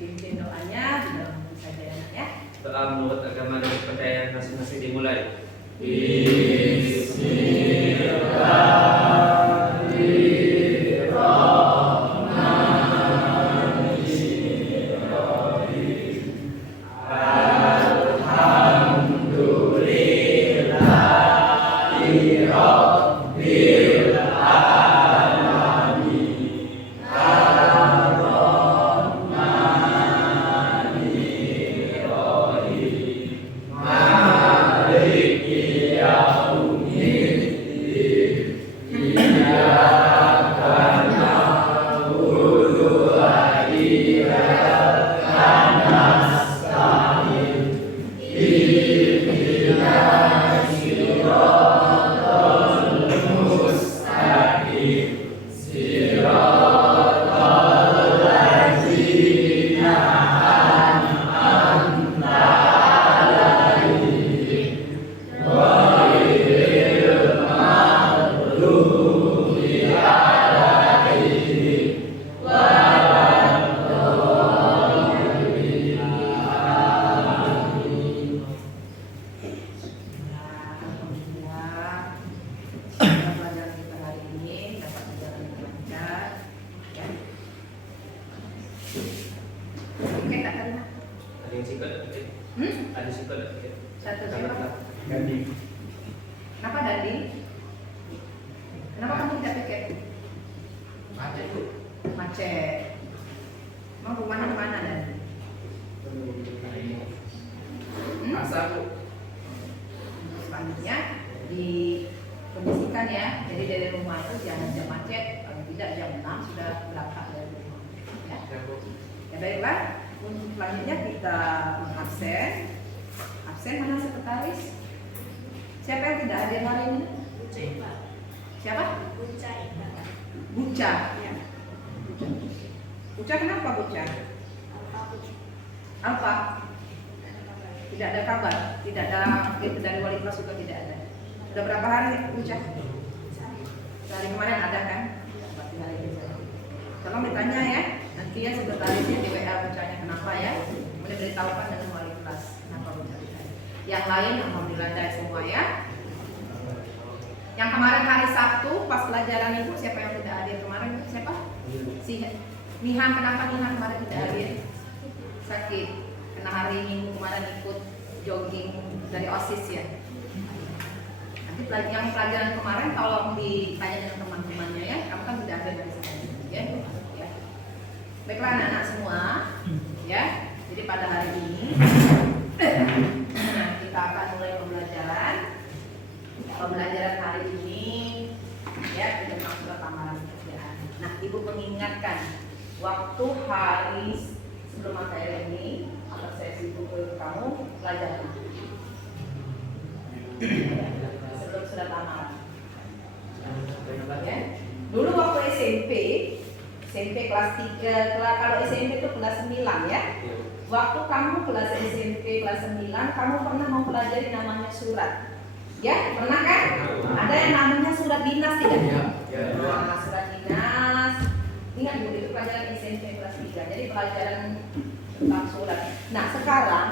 dipimpin doanya di dalam saja ya. Doa menurut agama dan kepercayaan masing-masing dimulai. Nihan, kenapa Nihan kemarin tidak hadir? Sakit. Karena hari Minggu kemarin ikut jogging dari OSIS ya. Nanti yang pelajaran kemarin tolong ditanya dengan teman-temannya ya. Kamu kan tidak hadir dari sana ya. Ya. Baiklah anak-anak semua ya. Jadi pada hari ini kita akan mulai pembelajaran. Pembelajaran hari ini ya tentang surat amalan pekerjaan. Nah, Ibu mengingatkan waktu hari sebelum materi ini atau sesi buku kamu belajar sebelum surat amalan. Ya. Dulu waktu SMP kelas 3, kalau SMP itu kelas 9 ya. Waktu kamu kelas SMP kelas 9, kamu pernah mempelajari namanya surat. Ya, pernah kan? Ada yang namanya surat dinas tidak? Nah, surat dinas. Ingat Bu, itu pelajaran SMP kelas 3. Jadi pelajaran tentang surat. Nah, sekarang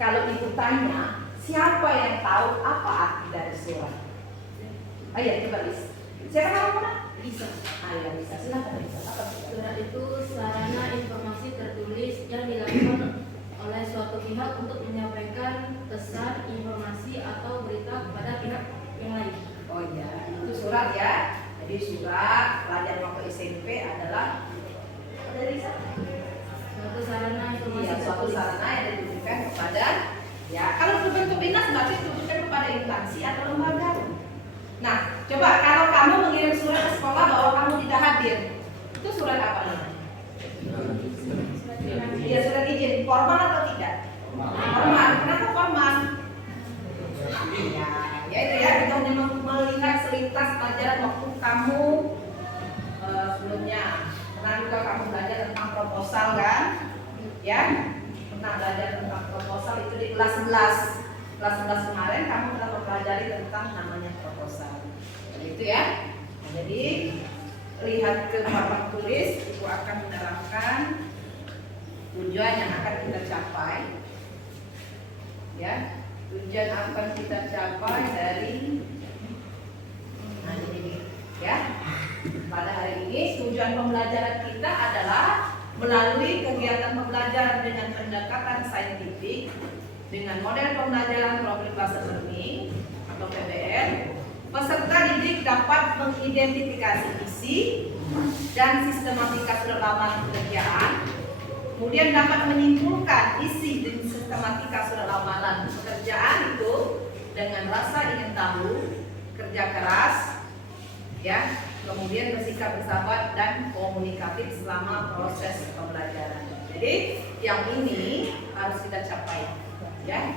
kalau Ibu tanya, siapa yang tahu apa arti dari surat? Ayo, coba Lis. Siapa tahu mana? Bisa. Ayo, bisa. Silakan Lisa. Surat itu sarana informasi tertulis yang dilakukan oleh suatu pihak untuk menyampaikan pesan, informasi atau berita kepada pihak yang lain. Oh iya, itu surat ya. Jadi surat pelajaran waktu SMP adalah dari Suatu sarana informasi iya, suatu tertulis. sarana yang ditujukan kepada ya, kalau berbentuk dinas berarti ditujukan kepada instansi atau lembaga. Nah, coba kalau kamu mengirim surat ke sekolah bahwa kamu tidak hadir, itu surat apa namanya? Iya, surat izin. Formal atau tidak? Formal. Kenapa formal? Ya itu ya, kita hanya melihat selintas pelajaran waktu kamu sebelumnya. Pernah juga kamu belajar tentang proposal kan? Ya, pernah belajar tentang proposal itu di kelas 11. Kelas 11 kemarin kamu telah mempelajari tentang namanya proposal. Itu ya. Nah, jadi lihat ke papan tulis, Ibu akan menerangkan tujuan yang akan kita capai, ya. Tujuan akan kita capai dari ini, ya. Pada hari ini tujuan pembelajaran kita adalah melalui kegiatan pembelajaran dengan pendekatan saintifik dengan model pembelajaran problem based learning atau PBL, peserta didik dapat mengidentifikasi isi dan sistematika surat lamaran pekerjaan, kemudian dapat menyimpulkan isi dan sistematika surat lamaran pekerjaan itu dengan rasa ingin tahu, kerja keras, ya, kemudian bersikap bersahabat dan komunikatif selama proses pembelajaran. Jadi yang ini harus kita capai, ya.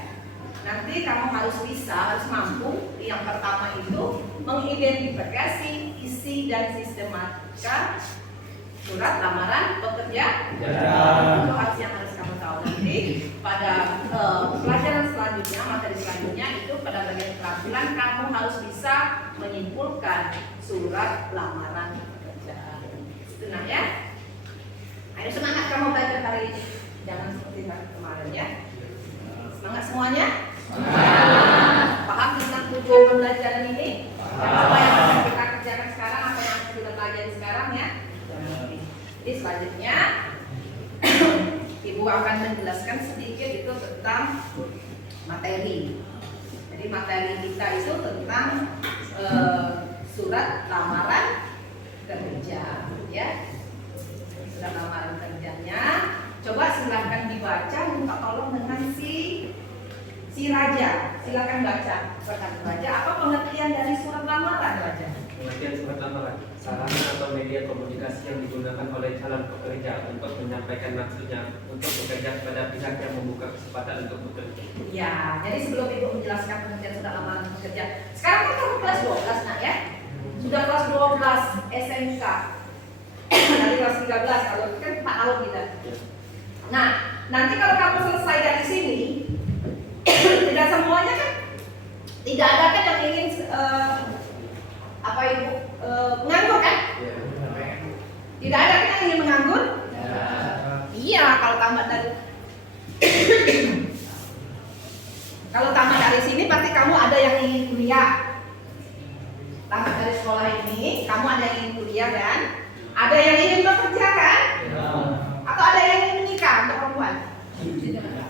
Nanti kamu harus bisa, harus mampu. Yang pertama itu mengidentifikasi isi dan sistematika surat lamaran pekerjaan. Itu harus yang harus kamu tahu. Nanti pada pelajaran selanjutnya, materi selanjutnya itu pada bagian keterampilan kamu harus bisa menyimpulkan surat lamaran pekerjaan. Tenang ya. Ayo semangat kamu belajar hari ini. Jangan seperti hari kemarin ya. Semangat semuanya. Paham tentang tujuan pembelajaran ini? Apa yang akan kita kerjakan sekarang, apa yang akan kita pelajari sekarang ya? Jadi selanjutnya Ibu akan menjelaskan sedikit itu tentang materi. Jadi materi kita itu tentang surat lamaran kerja, ya. Surat lamaran kerjanya. Coba silahkan dibaca, minta tolong dengan si Raja. Silakan baca. Silakan Raja. Apa pengertian dari surat lamaran, Raja? Pengertian surat lamaran, sarana atau media komunikasi yang digunakan oleh calon pekerja untuk menyampaikan maksudnya untuk bekerja kepada pihak yang membuka kesempatan untuk bekerja. Ya, jadi sebelum Ibu menjelaskan pengertian surat lamaran pekerja, sekarang kan kamu kelas 12 nak ya? Sudah kelas 12 SMK. Dari kelas 13 kalau kan 4 tahun kita. Nah, nanti kalau kamu selesai dari sini, tidak semuanya kan, tidak ada kan yang ingin apa Ibu menganggur kan? Tidak ada kan yang ingin menganggur? Iya, kalau tamat dari kalau tamat dari sini pasti kamu ada yang ingin kuliah. Tamat dari sekolah ini, kamu ada yang ingin kuliah kan? Ada yang ingin bekerja kan? Atau ada yang ingin menikah untuk perempuan?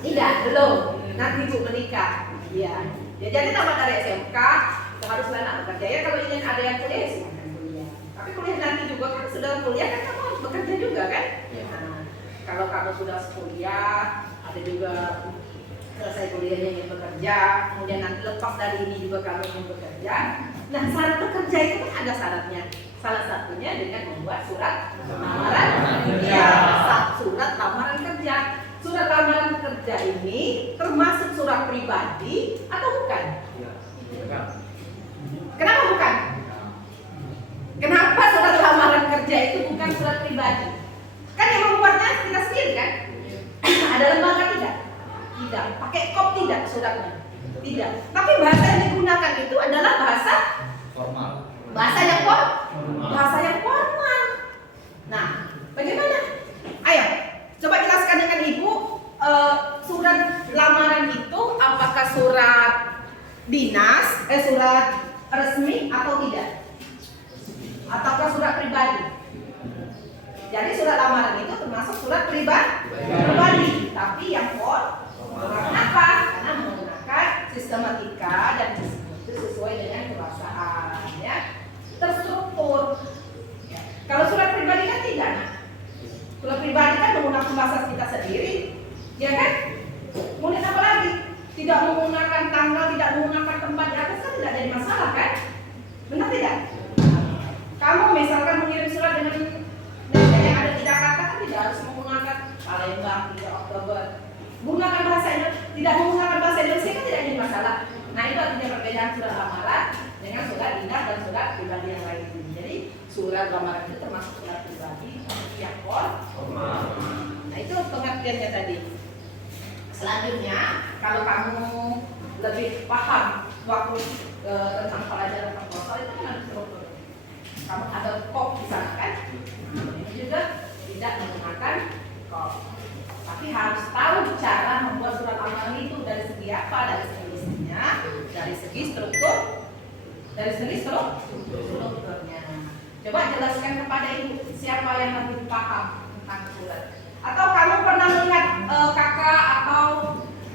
Tidak, belum. Nanti Ibu menikah. Iya. Ya, jadi tamat dari SMK itu harus anak bekerja ya. Kalau ingin ada yang kuliah, silakan kuliah. Tapi kuliah nanti juga kan sudah kuliah kan kamu harus bekerja juga kan? Nah, kalau kamu sudah kuliah, ada juga selesai kuliahnya ingin bekerja, kemudian nanti lepas dari ini juga kamu ingin bekerja. Nah, syarat bekerja itu kan ada syaratnya. Salah satunya dengan membuat surat lamaran kerja. Surat lamaran kerja. Surat lamaran kerja ini termasuk surat pribadi atau bukan? Kenapa bukan? Kenapa surat lamaran kerja itu bukan surat pribadi? Kan yang membuatnya kita sendiri kan? Ada lembaga tidak? Tidak. Pakai kop tidak suratnya? Tidak. Tapi bahasa yang digunakan itu adalah bahasa formal. Bahasa yang formal. Bahasa yang formal. Nah, bagaimana? Ayo, coba jelaskan dengan Ibu surat lamaran itu apakah surat dinas, surat resmi atau tidak? Ataukah surat pribadi? Jadi surat lamaran itu termasuk surat pribadi, tapi yang formal. Kenapa? Karena menggunakan sistematika dan itu sesuai dengan kebahasaan, ya, terstruktur. Ya. Kalau surat pribadi kan tidak. Surat pribadi kan menggunakan bahasa kita sendiri, ya kan? Kemudian apa lagi? Tidak menggunakan tanggal, tidak menggunakan tempat di atas kan tidak jadi masalah kan? Benar tidak? Kamu misalkan mengirim surat dengan yang ada di Jakarta kan tidak harus menggunakan Palembang, 3 Oktober. Menggunakan bahasa Indonesia, tidak menggunakan bahasa Indonesia kan tidak jadi masalah. Nah, itu artinya perbedaan surat lamaran dengan surat dinas dan surat pribadi yang lain. Jadi surat lamaran itu termasuk surat pribadi yang formal. Nah, itu pengertiannya tadi. Selanjutnya, kalau kamu lebih paham waktu tentang pelajaran proposal itu kan harus struktur. Kamu ada kop di sana kan? Ini juga tidak menggunakan kop, tapi tapi harus tahu cara membuat surat lamaran itu dari segi apa, dari segi isinya, dari segi strukturnya. Coba jelaskan kepada ibu siapa yang lebih paham tentang surat. Atau kamu pernah melihat kakak atau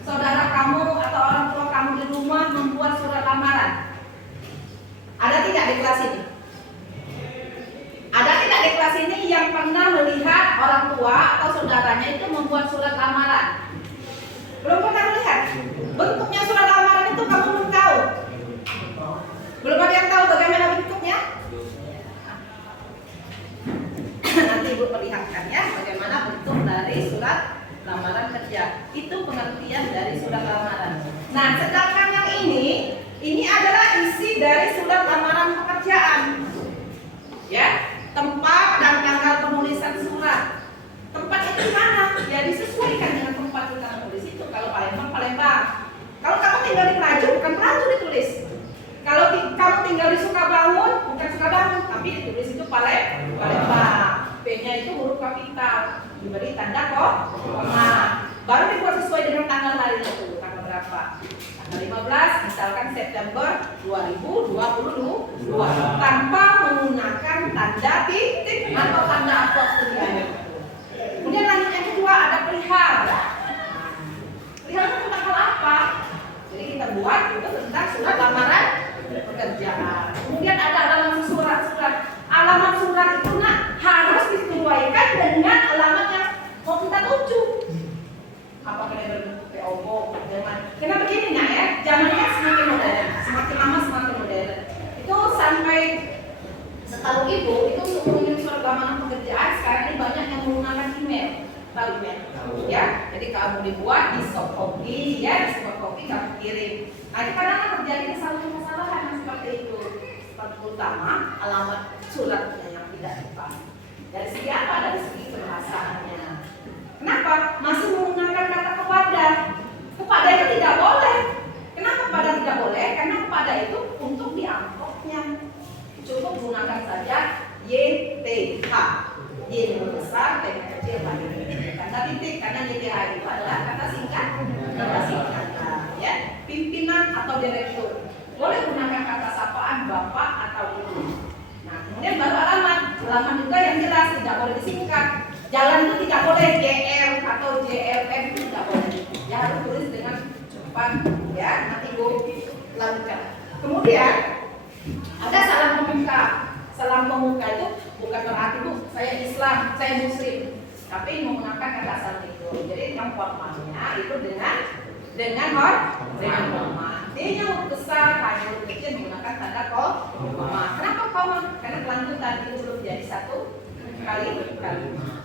saudara kamu atau orang tua kamu di rumah membuat surat lamaran? Ada tidak di kelas ini? Ada tidak di kelas ini yang pernah melihat orang tua atau saudaranya itu membuat surat lamaran? Belum pernah melihat? Bentuknya surat lamaran itu kamu belum tahu? Belum ada yang tahu bagaimana bentuknya? Nanti ibu perlihatkan ya bagaimana bentuk dari surat lamaran kerja. Itu pengertian dari surat lamaran. Nah, sedangkan yang ini adalah isi dari surat lamaran pekerjaan. Ya, tempat dan tanggal penulisan surat. Tempat itu di mana? Ya disesuaikan dengan tempat kita menulis itu. Kalau Palembang, Palembang. Kalau kamu tinggal di Pelaju, bukan Pelaju ditulis. Kalau kamu tinggal di Sukabangun, bukan Sukabangun, tapi ditulis itu Palembang. P-nya itu huruf kapital, diberi tanda koma. Baru dibuat sesuai dengan tanggal hari itu. Tanggal berapa? Tanggal 15, misalkan September 2022, tanpa menggunakan tanda titik atau tanda apostrofnya. Kemudian lanjut yang kedua ada perihal. Perihal itu tentang hal apa? Jadi kita buat itu tentang surat lamaran pekerjaan. Kemudian ada alamat surat-surat. Alamat surat itu harus disesuaikan dengan alamat yang mau kita tuju. Apakah dia berbentuk PO Box? Karena begini ya, zamannya semakin modern, semakin lama semakin modern. Itu sampai setahu ibu itu untuk mengirim surat lamaran pekerjaan sekarang ini banyak yang menggunakan email, tahu email, ya. Jadi kamu dibuat di soft copy, ya, di soft copy kamu kirim. Nah, kadang terjadi kesalahan yang seperti itu. Terutama alamat suratnya yang tidak tepat. Dari segi apa? Dari segi pembahasannya. Kenapa? Masih menggunakan kata kepada. Kepada itu tidak boleh. Kenapa kepada tidak boleh? Karena kepada itu untuk di amplopnya. Cukup gunakan saja YTH. Y yang besar, T yang kecil, H yang kecil. Tanda titik, karena YTH itu adalah kata singkat. Kata singkat. Ya, pimpinan atau direktur. Boleh gunakan kata sapaan bapak atau ibu. Nah, kemudian baru alamat. Alamat juga yang jelas, tidak boleh disingkat. Jalan itu tidak boleh JL atau JLM, itu tidak boleh. Ya harus tulis dengan cepat. Ya, nanti ibu lanjutkan. Kemudian ada salam pemuka. Salam pemuka itu bukan berarti bu, saya Islam, saya Muslim, tapi menggunakan kata salam itu. Jadi yang formalnya itu dengan hormat. D-nya huruf besar, H-nya huruf kecil menggunakan tanda koma. Kenapa koma? Karena kelanjutan itu belum jadi satu kali.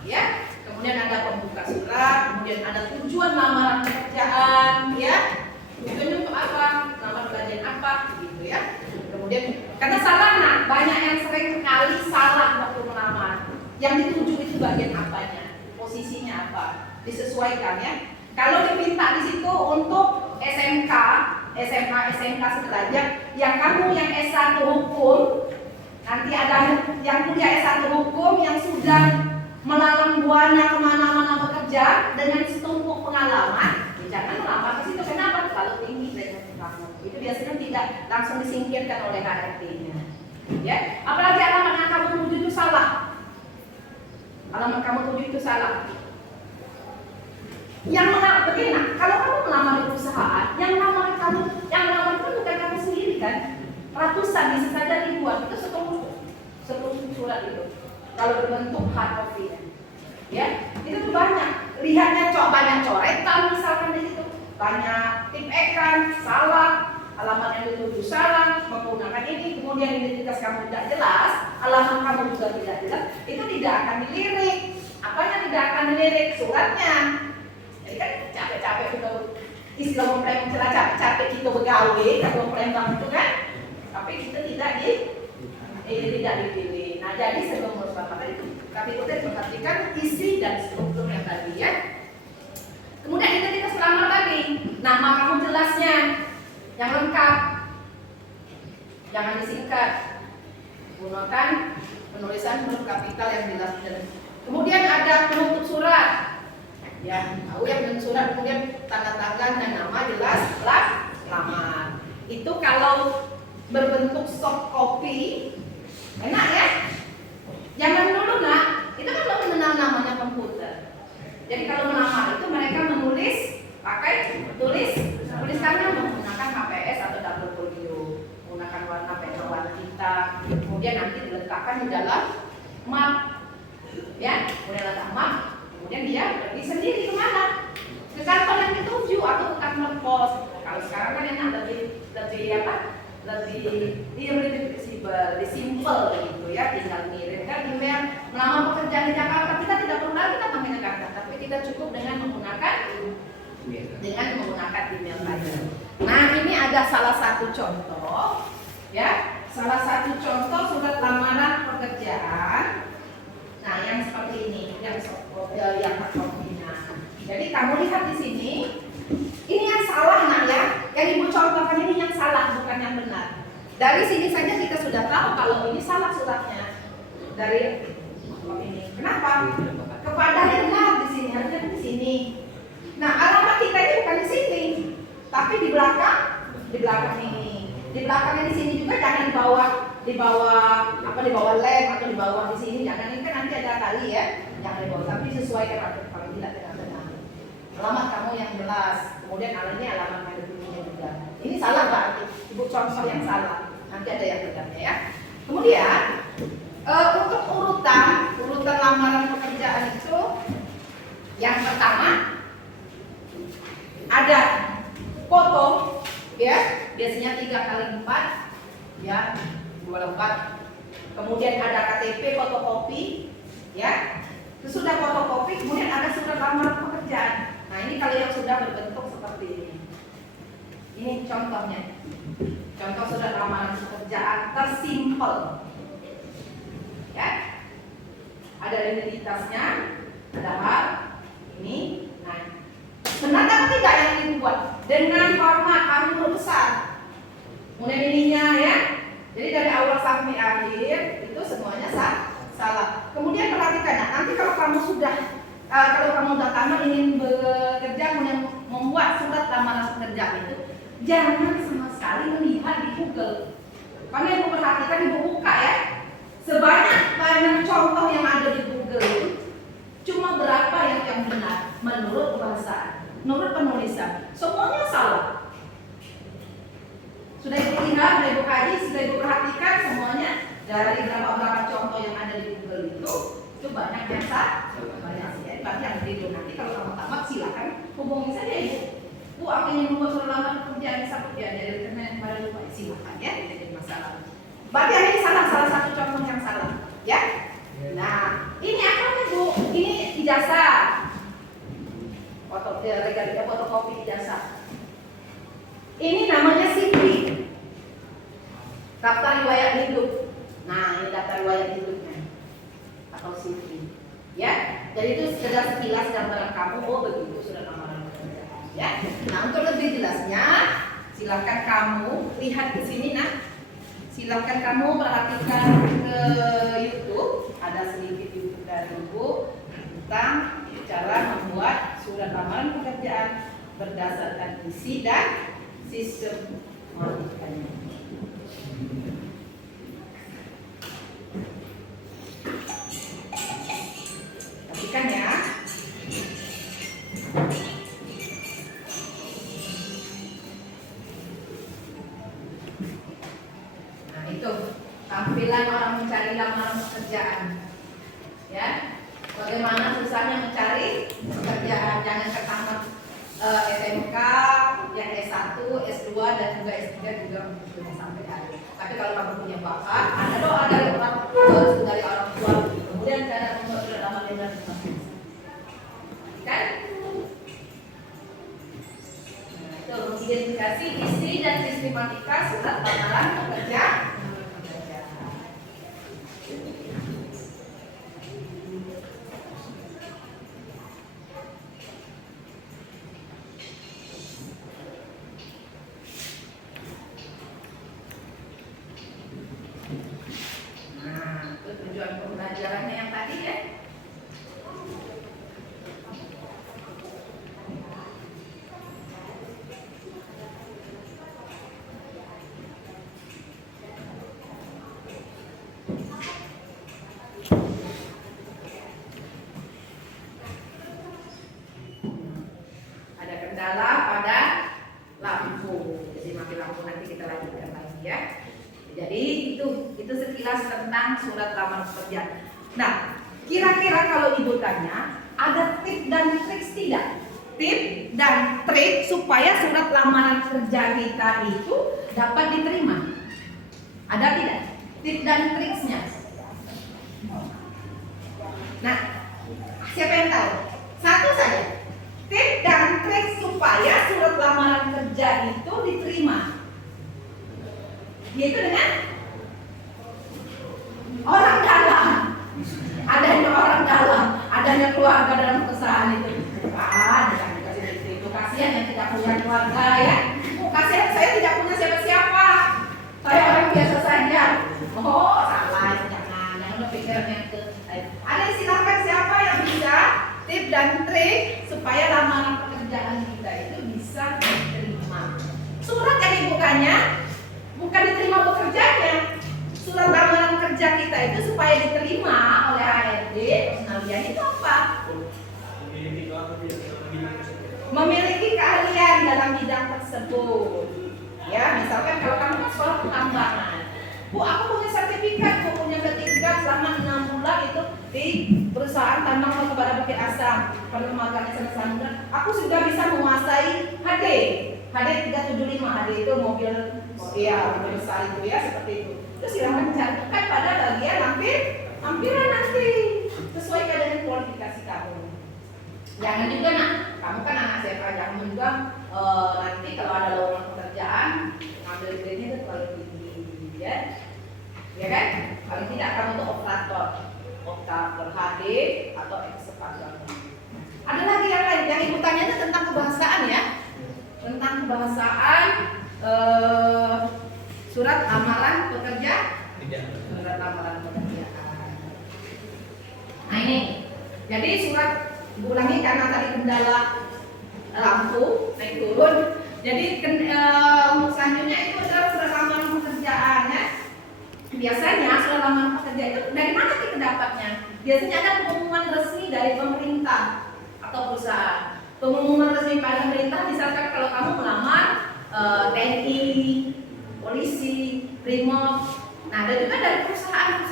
Ya. Kemudian ada pembuka surat, kemudian ada tujuan lamaran pekerjaan, ya. Tujuannya untuk apa? Lamar bagian apa? Gitu ya. Kemudian karena salah, banyak yang sering sekali salah waktu melamar. Yang dituju itu bagian apanya? Posisinya apa? Disesuaikan ya. Kalau diminta di situ untuk SMK, SMA, SMK sederajat, yang kamu yang S1 hukum, nanti ada yang kuliah S1 hukum yang sudah melalang buana kemana-mana bekerja dengan setumpuk pengalaman, jangan melamar ke situ. Kenapa? Terlalu tinggi derajat kamu. Itu biasanya tidak langsung disingkirkan oleh HRD-nya. Ya, apalagi alamat yang kamu tuju itu salah. Alamat kamu tuju itu salah. Yang melamar begini, kalau kamu melamar di perusahaan, yang melamar itu bukan kamu sendiri kan? Ratusan, bisa saja ribuan, itu 10 surat itu. Kalau berbentuk hard copy, ya, itu tuh banyak. Lihatnya banyak coretan, misalkan di situ, banyak tip ekran, salah, alamat yang dituju salah, menggunakan ini, kemudian identitas kamu tidak jelas, alamat kamu juga tidak jelas, itu tidak akan dilirik. Apanya tidak akan dilirik? Suratnya. Jadi kan capek-capek kita istilah mempelai mencela capek-capek kita begawe kalau Palembang itu kan, tapi kita tidak dipilih. Nah, jadi sebelum merupakan itu kami udah memperhatikan isi dan struktur yang tadi ya. Kemudian identitas pelamar tadi, nama kamu jelasnya, yang lengkap, jangan disingkat, gunakan penulisan huruf kapital yang jelas. Kemudian ada penutup surat. Ya, Ya, tahu ya, bentuk surat kemudian tanda tangan dan nama jelas lamar. Itu kalau berbentuk soft copy, enak ya. Zaman dulu nak, itu kan belum mengenal namanya komputer. Jadi kalau melamar itu mereka menulis pakai tulisannya menggunakan HPS atau double folio, menggunakan warna pena warna hitam, kemudian nanti diletakkan di dalam map, ya, kemudian letak map, kemudian dia pergi sendiri kemana? Ke kantor yang dituju atau ke kantor pos. Kalau sekarang kan enak lebih fleksibel, lebih simple gitu ya, tinggal ngirim kan email melamar pekerjaan di Jakarta, kita tidak perlu lagi kita ke Jakarta, tapi kita cukup dengan menggunakan email saja. Nah, ini ada salah satu contoh ya, salah satu contoh surat lamaran pekerjaan. Nah, yang seperti ini, yang hard copy-nya. Jadi kamu lihat di sini, ini yang salah nak ya, yang ibu contohkan ini yang salah, bukan yang benar. Dari sini saja kita sudah tahu kalau ini salah suratnya. Dari ini, kenapa? Kepadanya benar di sini, harusnya di sini. Nah, alamat kita ini bukan di sini, tapi di belakang ini. Di belakangnya di sini juga jangan di bawah lem atau di bawah di sini, jangan, ini kan nanti ada kali ya, jangan di bawah, tapi sesuaikan kalau tidak dengan benar. Alamat kamu yang jelas, kemudian ini alamat manajemennya juga. Ini salah berarti, ibu contoh yang salah, nanti ada yang benarnya ya. Kemudian untuk urutan lamaran pekerjaan itu, yang pertama ada foto ya, biasanya 3x4 ya, 2 lembar. Kemudian ada KTP fotokopi ya. Sesudah fotokopi kemudian ada surat lamaran pekerjaan. Nah, ini kalau yang sudah berbentuk seperti ini. Ini contohnya. Contoh surat lamaran pekerjaan tersimpel. Ya. Ada identitasnya, ada hal ini. Nah, benar atau tidak yang dibuat? Dengan format huruf besar. Kemudian ininya ya. Jadi dari awal sampai akhir itu semuanya salah. Kemudian perhatikan, nah, nanti kalau kamu sudah tamat ingin bekerja, kemudian membuat surat lamaran pekerjaan itu, jangan sama sekali melihat di Google. Karena ibu perhatikan, ibu buka ya, banyak contoh yang ada di Google, cuma berapa yang benar menurut bahasa, menurut penulisan, semuanya salah. Sudah ibu lihat, sudah ibu kaji, sudah ibu perhatikan semuanya dari beberapa contoh yang ada di Google itu banyak yang salah. Banyak sih, berarti yang video nanti kalau kamu tamat silakan hubungi saja ibu. Bu, aku ingin membuat surat lamaran pekerjaan dari internet pada lupa, silakan ya, tidak jadi masalah. Berarti yang ini salah satu contoh yang salah, ya. Nah, ini apa nih Bu? Ini ijazah, fotokopi ijazah. Ini namanya CV, daftar riwayat hidup. Nah, ini daftar riwayat hidupnya atau CV, ya. Jadi itu sekedar sekilas gambaran kamu, oh begitu sudah lamaran pekerjaan, ya. Nah, untuk lebih jelasnya, silakan kamu lihat ke sini, nah. Silakan kamu perhatikan ke YouTube, ada sedikit YouTube dari Ibu tentang cara membuat surat lamaran pekerjaan berdasarkan isi dan sistem modifikasinya. Perhatikan ya. Nah, itu tampilan orang mencari lamaran pekerjaan. Ya. Bagaimana susahnya mencari pekerjaan, jangan ketamat SMK, yang S1, S2 dan juga S3 juga sudah sampai hari. Tapi kalau kamu punya bakat, ada doa dari orang tua, kemudian cara membuat surat lamaran dan kan? Nah, itu identifikasi isi dan sistematika surat lamaran pekerjaan. Tujuan pembelajarannya yang tadi ya. jelas tentang surat lamaran pekerjaan. Nah, kira-kira kalau ibu tanya, ada tip dan trik tidak? Tip dan trik supaya surat lamaran kerja kita itu dapat diterima. Ada tidak? Tip dan triksnya. Nah, siapa yang tahu? Satu saja. Tip dan trik supaya surat lamaran kerja itu diterima, yaitu dengan orang dalam. Adanya orang dalam, adanya keluarga dalam perusahaan itu. Jangan dikasih itu. Kasihan yang tidak punya keluarga ya. Kasihan saya tidak punya siapa-siapa. Saya orang biasa saja. Oh, salah, jangan berpikir yang ke. Ada silakan siapa yang bisa tip dan trik supaya lamaran pekerjaan kita itu bisa diterima. Surat yang dibukanya bukan diterima bekerjanya. Surat lamaran kerja kita itu supaya diterima oleh HRD personalia itu apa? Memiliki keahlian dalam bidang tersebut. Ya, misalkan kalau kamu kan sekolah penambangan, Bu, aku punya sertifikat, Bu, punya sertifikat selama 6 bulan itu di perusahaan tambang batubara Bukit Asam, perlembagaan Esensi Samudra. Aku sudah bisa menguasai HD 375. HD itu mobil, mobil besar itu ya, seperti itu. Terus silahkan cantumkan pada bagian lampiran nanti sesuaikan dengan kualifikasi kamu. Jangan juga kamu kan anak SMA, jangan juga nanti kalau ada lowongan pekerjaan ngambil grade-nya itu terlalu tinggi, ya kan? Paling tidak kamu untuk operator HD atau ekskavator. Ada lagi yang lain yang ibu tanya itu tentang kebahasaan ya, tentang kebahasaan surat lamaran pekerja. Surat lamaran pekerjaan. Nah ini, jadi surat ulangi karena tadi kendala lampu naik turun. Jadi selanjutnya itu adalah surat lamaran pekerjaan ya. Biasanya surat lamaran pekerja itu dari mana kita dapatnya? Biasanya ada pengumuman resmi dari pemerintah atau perusahaan. Pengumuman resmi pada pemerintah misalkan kalau kamu melamar TNI, polisi, Brimob. Nah, ada juga dari perusahaan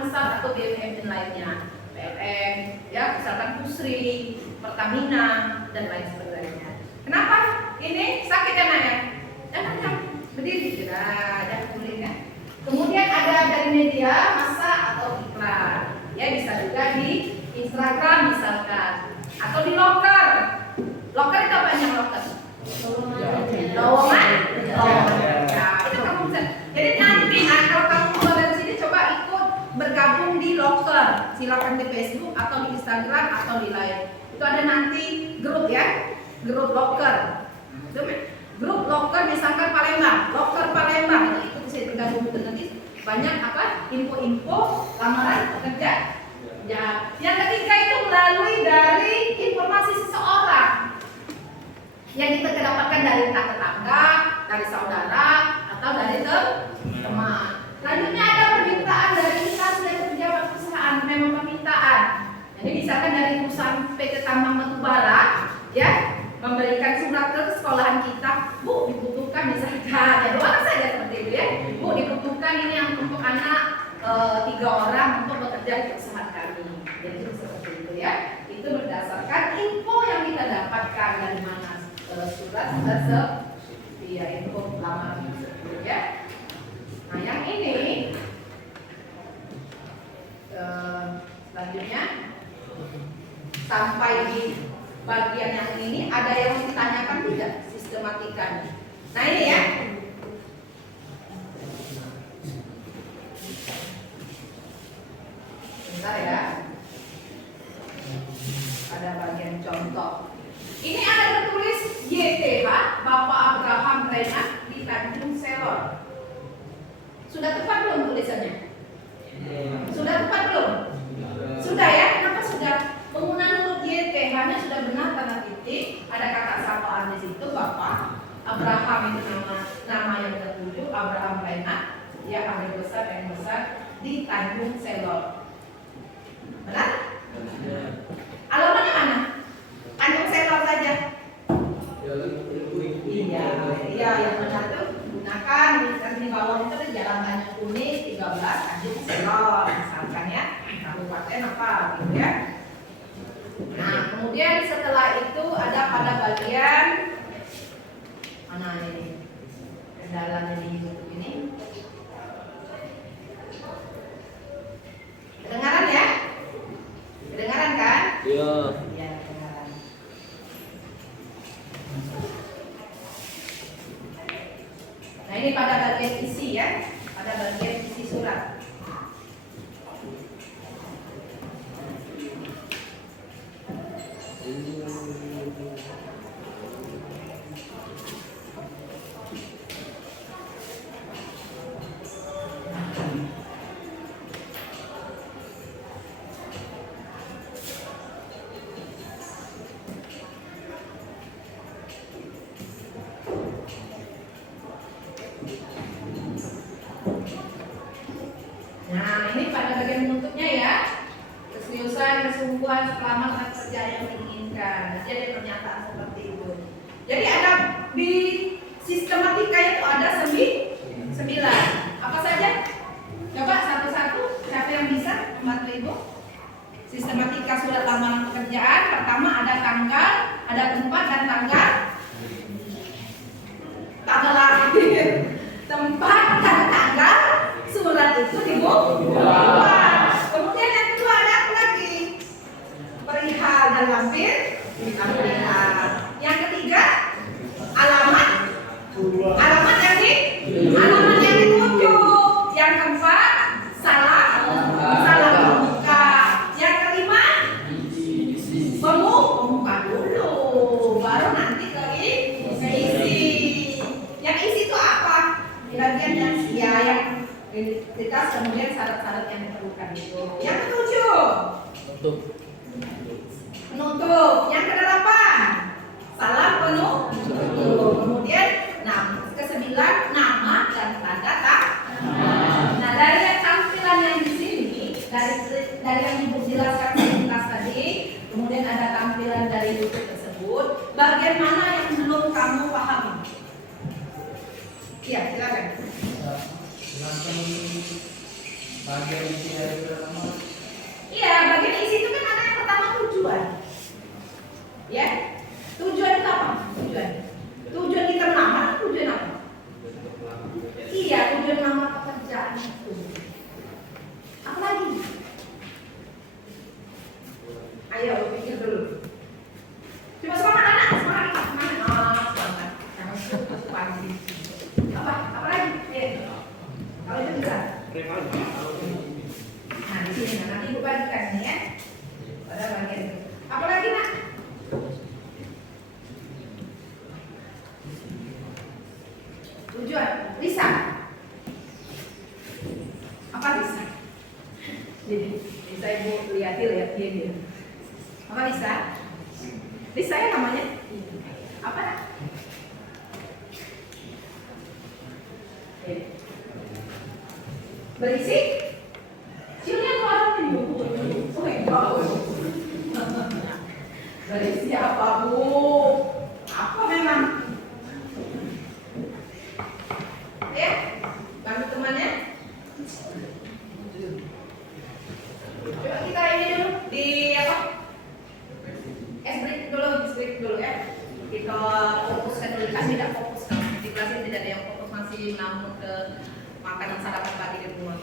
besar atau BUMN lainnya, PLN, ya, misalkan Pusri, Pertamina, dan lain sebagainya. Kenapa? Ini sakit ya nak ya? Jangan berdiri, jangan kulit ya. Kemudian ada dari media massa atau iklan, ya bisa juga di Instagram misalkan, atau di loker. Loker itu banyak loker. Lowongan. Ya, itu kamu bisa. Jadi nanti kalau kamu keluar dari sini coba ikut bergabung di loker. Silakan di Facebook atau di Instagram atau di lain. Itu ada nanti grup ya, grup loker. Grup loker misalkan Palembang, loker Palembang itu bisa bergabung itu nanti banyak info-info lamaran pekerja. Ya, yang ketiga itu melalui dari informasi seseorang yang kita dapatkan dari tetangga, dari saudara, atau dari teman. Selanjutnya ada permintaan dari instansi dan pejabat perusahaan, memang permintaan. Jadi misalkan dari perusahaan PT Tambang Batubara, ya, memberikan surat ke sekolahan kita, Bu, dibutuhkan misalkan, ya doang saja seperti itu ya, Bu, dibutuhkan ini yang untuk anak 3 orang untuk bekerja di perusahaan kami. Jadi seperti itu ya. Itu berdasarkan info yang kita dapatkan dari mana surat ya info lamaran tersebut ya. Nah yang ini selanjutnya sampai di bagian yang ini ada yang ditanyakan tidak sistematikanya. Nah ini ya. Bentar ya. Ada bagian contoh. Ini ada tertulis YTH Bapak Abraham Renat di Tanjung Selor. Sudah tepat belum tulisannya? Sudah tepat belum? Sudah ya? Kenapa sudah? Penggunaan huruf YTH-nya sudah benar tanda titik. Ada kata sapaan di situ Bapak Abraham itu nama yang tertuju Abraham Renat. Dia ahli besar yang besar di Tanjung Selor. Benar? Alamatnya mana? Tanjung Selor saja. Iya, yang benar itu gunakan di bawah itu Jalan Tanjung Kuning 13 Tanjung Kemudian setelah itu ada pada bagian mana ini? Kendala ini YouTube ini. Kedengaran ya? Kedengaran kan? Iya. Iya, kedengaran. Nah, ini pada bagian isi ya. Pada bagian isi surat. Nah, ini pada bagian penutupnya ya. Keseriusan, kesungguhan, selamat dan kerja yang diinginkan. Nanti ada pernyataan seperti itu. Jadi ada di sistematika itu ada 9. Apa saja? Coba satu-satu. Siapa yang bisa membantu Ibu? Sistematika surat lamaran pekerjaan. Pertama ada tanggal, ada tempat dan tanggal lahir, tempat dan tanggal surat itu dibuat. Kemudian yang kedua ada apa lagi? Perihal dan lampir, perihal. Yang ketiga alamat yang ditunjuk. Yang keempat salah membuka. Yang kelima pembuka dulu, baru nanti ke isi. Yang isi itu apa? Bagian yang identitas, kemudian syarat-syarat yang diperlukan itu. Yang ketujuh penutup. Yang kedelapan salam penutup. Kemudian kesembilan nama dan tanda tangan. Nah, dari tampilan yang di sini, dari yang Ibu jelaskan sekilas tadi, kemudian ada tampilan dari YouTube tersebut. Bagian mana yang belum kamu pahami? Iya, silakan. Bagian isi dari surat lamaran. Iya, bagian isi itu kan ada yang pertama tujuan. Ya, tujuan itu apa? Tujuan kita melamar, tujuan apa? Iya, tujuan melamar pekerjaan itu. Apa lagi? Ayo, pikir dulu. Coba semangat anak, semangat. Semangat. Jangan putus pagi. Apa lagi? Ya. Kalau itu bisa. Nah, di sini nanti Ibu bagikan nih ya. Pada bagian itu. Apa lagi, Nak? Tujuan, Lisa. Apa Lisa? Jadi, Lisa Ibu lihat dia. Apa Lisa? Lisa ya namanya? Apa? Berisi? Ciumnya keluar ini. Oh, bagus. Berisi apa, Bu? Apa memang? Ya, bantu temannya. Coba kita ini dulu di apa? Break dulu ya. Kita fokuskan dulu. Kasih tidak fokus kan? Di kelas ini tidak ada yang fokus, masih namun ke makanan sarapan pagi di rumah.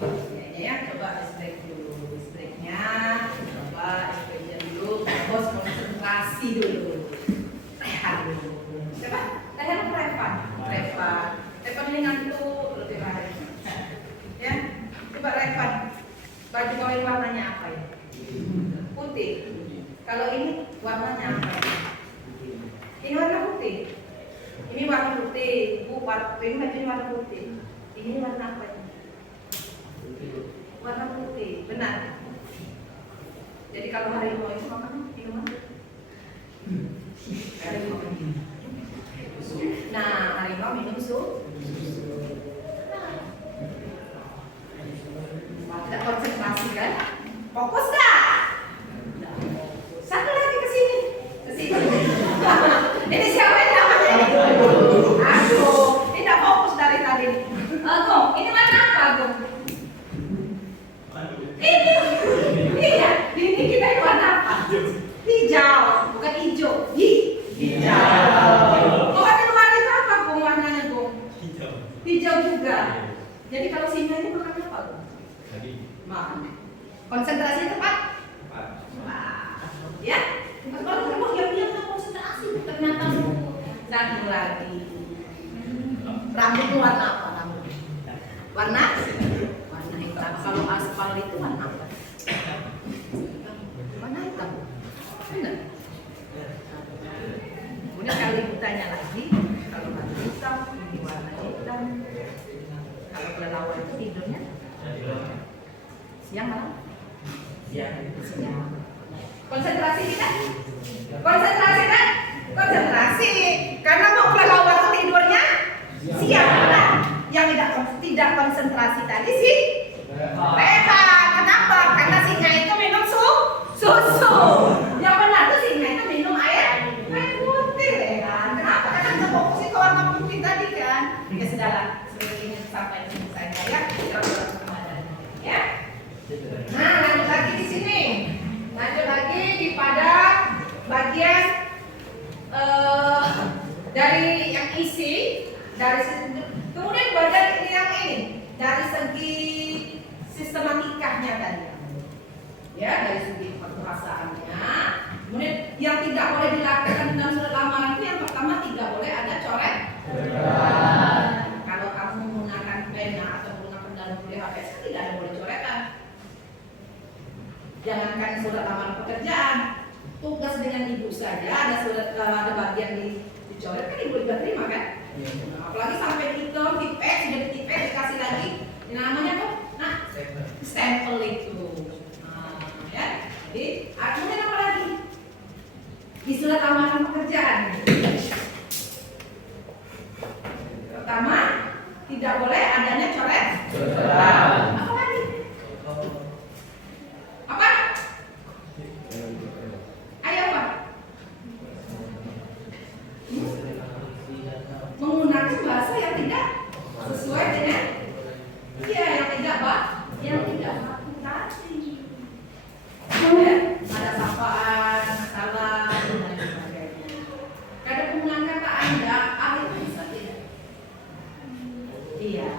Ya, coba break dulu. Breaknya, coba breaknya dulu. Bos konsentrasi dulu. Rehat dulu. Coba, rehat. Revan ini ngantuk lebih baik. Ya, coba Revan. Baju kau ini warnanya apa ya? Putih. Kalau ini warnanya apa? Ini warna putih. Ini warna putih. Ini baju warna putih. Ini warna apa ini? Warna putih. Benar. Jadi kalau hari mau itu makan minuman. Nah, harimau minum susu. Tidak konsentrasi kan? Fokus tak? Satu lagi ke sini. Ini siapa yang namanya? Aduh, tidak fokus dari tadi. Agung, ini warna apa, Agung? Ini. Iya, ini kita ini warna apa? Hijau. satu lagi. Rambut warna apa rambut? Warna hitam. Kalau aspal itu warna apa? Warna hitam. Benar. Kemudian kalau ibu tanya lagi, kalau warna hitam, ini warna hitam. Kalau kelelawar itu tidurnya siang malam? Siang. Konsentrasi kita? Konsentrasi kan? Konsentrasi. Karena mau kelelawar itu tidurnya siang malam. Yang tidak konsentrasi tadi sih rehat. Kenapa? Karena singa itu minum susu. Yang benar tuh singa itu minum air putih, kan? Kenapa? Karena kita fokus ke warna putih tadi kan. Ya sudahlah, seperti ini sampai sini saja ya. Ya. Nah, lanjut lagi di sini. Lanjut lagi di pada bagian dari yang isi dari kemudian bagian ini yang ini dari segi sistematikanya tadi. Ya, dari segi perbahasaannya. Kemudian yang tidak boleh dilakukan dalam surat lamaran itu yang pertama tidak boleh ada coret. Kalau kamu menggunakan pena atau menggunakan dalam kuliah HPS tidak ada boleh coretan. Jangankan surat lamaran pekerjaan, tugas dengan ibu saja ada surat ada bagian dicoret kan ibu juga terima kan? Nah, apalagi sampai hitam, tipek, sudah ditipek dikasih lagi, ini namanya apa? Nah, stempel itu. Nah, ya. Jadi, kemudian apa lagi? Di surat lamaran pekerjaan. Pertama, tidak boleh adanya coret. Apa lagi? Apa? Ayo apa? Menggunakan bahasa yang tidak sesuai dengan yang tidak baku tadi. Ya, ada sapaan, salam, dan lain sebagainya. Kadang penggunaan kata Anda, itu bisa tidak? Iya.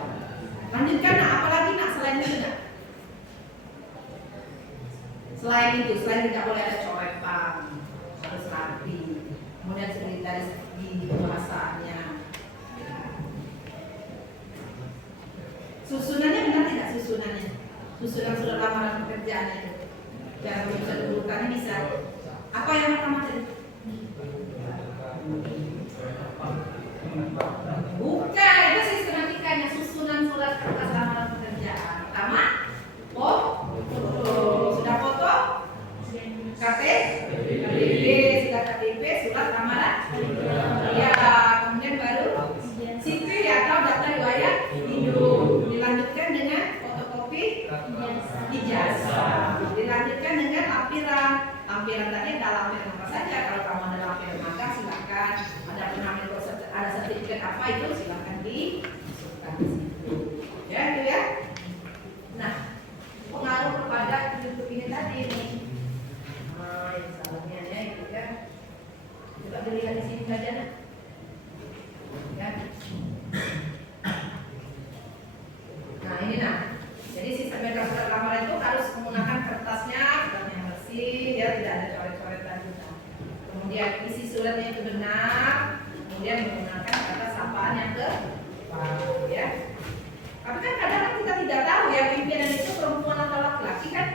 Lanjutkan nak, apalagi nak selain itu nak? Selain itu, selain tidak boleh ada coretan, harus rapi. Kemudian sendiri dari segi bahasaannya. Susunannya benar tidak susunannya? Susunan surat lamaran pekerjaan itu. Jangan bisa urutannya bisa. Apa yang pertama tadi? Bukan, itu sistematikanya susunan surat kertas lamaran pekerjaan. Pertama, foto. Sudah foto? KTP, sudah KTP, surat lamaran. Ya, kemudian baru sipil atau data riwayat hidup. Dilanjutkan dengan fotokopi ijazah. Dilanjutkan dengan lampiran. Lampiran tadi ada lampiran apa saja. Kalau kamu ada lampiran magang silakan. Ada penampilan ada sertifikat apa itu silakan dimasukkan di situ. Ya itu ya. Nah, pengaruh kepada hidup ini tadi nih. Nah, yang salahnya ya itu ya. Coba dilihat di sini saja nah. Ya. Nah ini nah. Jadi sistem media surat lamaran itu harus menggunakan kertasnya yang bersih, ya tidak ada coret-coretan juga. Kemudian isi suratnya itu benar, kemudian menggunakan kata sapaan yang tepat, ya. Tapi kan kadang kita tidak tahu ya pimpinan itu perempuan atau laki-laki kan.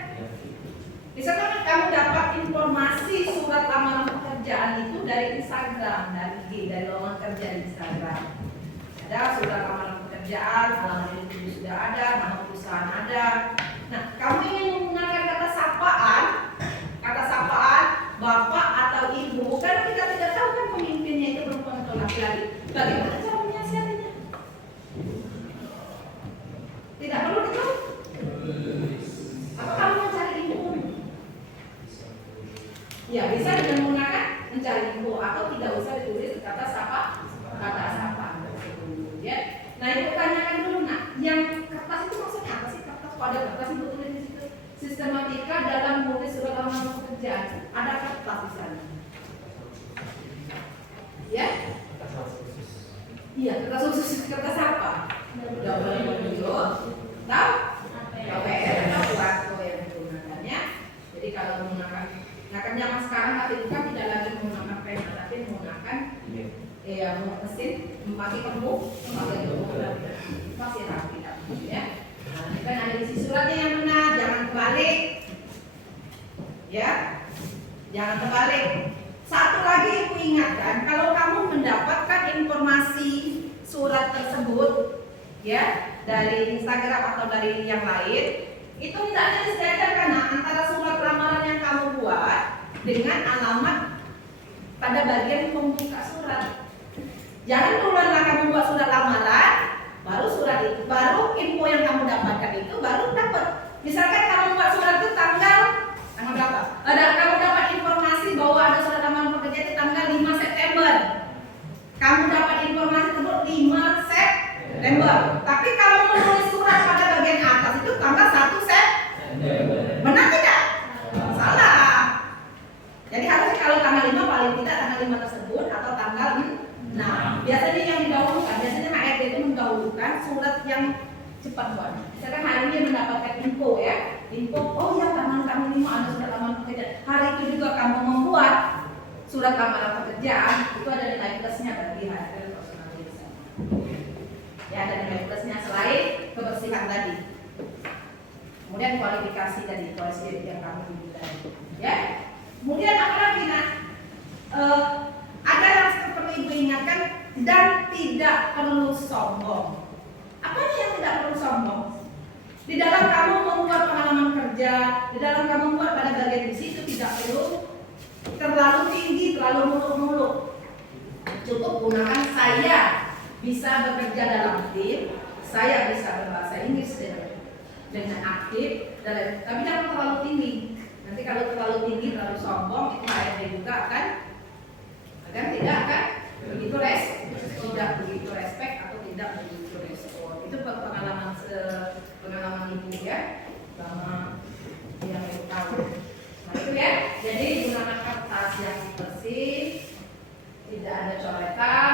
Misalkan kamu dapat informasi surat lamaran pekerjaan itu dari Instagram, dari IG, dari lowongan kerja di Instagram. Ada surat lamaran pekerjaan, halaman itu sudah ada, nama perusahaan ada. Nah, kamu ingin menggunakan kata sapaan bapak atau ibu, karena kita tidak tahu kan pemimpinnya itu perempuan atau laki-laki. Bagaimana cara menyiasatinya? Tidak perlu itu. Apa kamu mencari info? Ya, bisa dengan menggunakan mencari info atau tidak usah ditulis kata sapaan. Ya. Nah, ibu tanyakan dulu nak, yang kertas itu maksudnya apa sih? Kertas pada kertas itu tulis di situ. Sistematika dalam menulis surat lamaran pekerjaan. Ada kertas di sana. Ya? Iya, kertas khusus. Kertas apa? Double video. Tahu? KPR atau waktu yang digunakannya. Jadi kalau menggunakan, nah kan zaman sekarang tapi bukan tidak lagi menggunakan pena, tapi menggunakan mesin, memakai pemuk, masih rapi ya. Nah, ini kan ada isi suratnya yang benar, jangan kebalik, ya, jangan kebalik. Satu lagi ibu ingatkan, kalau kamu mendapatkan informasi surat tersebut, ya, dari Instagram atau dari yang lain, itu hendaknya disesuaikan antara surat lamaran yang kamu buat dengan alamat pada bagian pembuka surat. Jangan duluanlah kamu buat surat lamaran, baru surat itu, baru info yang kamu dapatkan itu baru dapat. Misalkan kamu buat surat itu tanggal berapa? Kamu dapat informasi bahwa ada surat lamaran pekerja itu tanggal 5 September. Kamu dapat informasi tersebut 5 September. Tapi kamu menulis surat pada bagian atas itu tanggal 1 September. Benar tidak? Salah. Jadi harusnya kalau tanggal 5 paling tidak tanggal 5 tersebut atau tanggal 6. Biasanya yang didahulukan, biasanya HRD itu mendahulukan surat yang cepat buat. Misalkan hari ini mendapatkan info ya, info, oh ya tanggal 5 ada surat lamaran pekerjaan. Hari itu juga kamu membuat surat lamaran pekerjaan, itu ada nilai plusnya bagi HRD personalisasi. Ya ada nilai plusnya selain kebersihan tadi. Kemudian kualifikasi tadi, kualifikasi yang kamu bilang tadi. Ya. Kemudian apa lagi nak? Ada yang perlu ibu ingatkan dan tidak perlu sombong. Apanya yang tidak perlu sombong? Di dalam kamu membuat pengalaman kerja, di dalam kamu membuat pada bagian di situ tidak perlu terlalu tinggi, terlalu muluk-muluk. Cukup gunakan saya bisa bekerja dalam tim, saya bisa berbahasa Inggris dengan aktif, tapi jangan terlalu tinggi. Nanti kalau terlalu tinggi, terlalu sombong, itu HRD juga akan tidak begitu tidak begitu respect atau tidak begitu respon. Itu pengalaman ibu ya, sama yang ibu tahu. Nah itu ya, jadi gunakan kertas yang bersih, tidak ada coretan,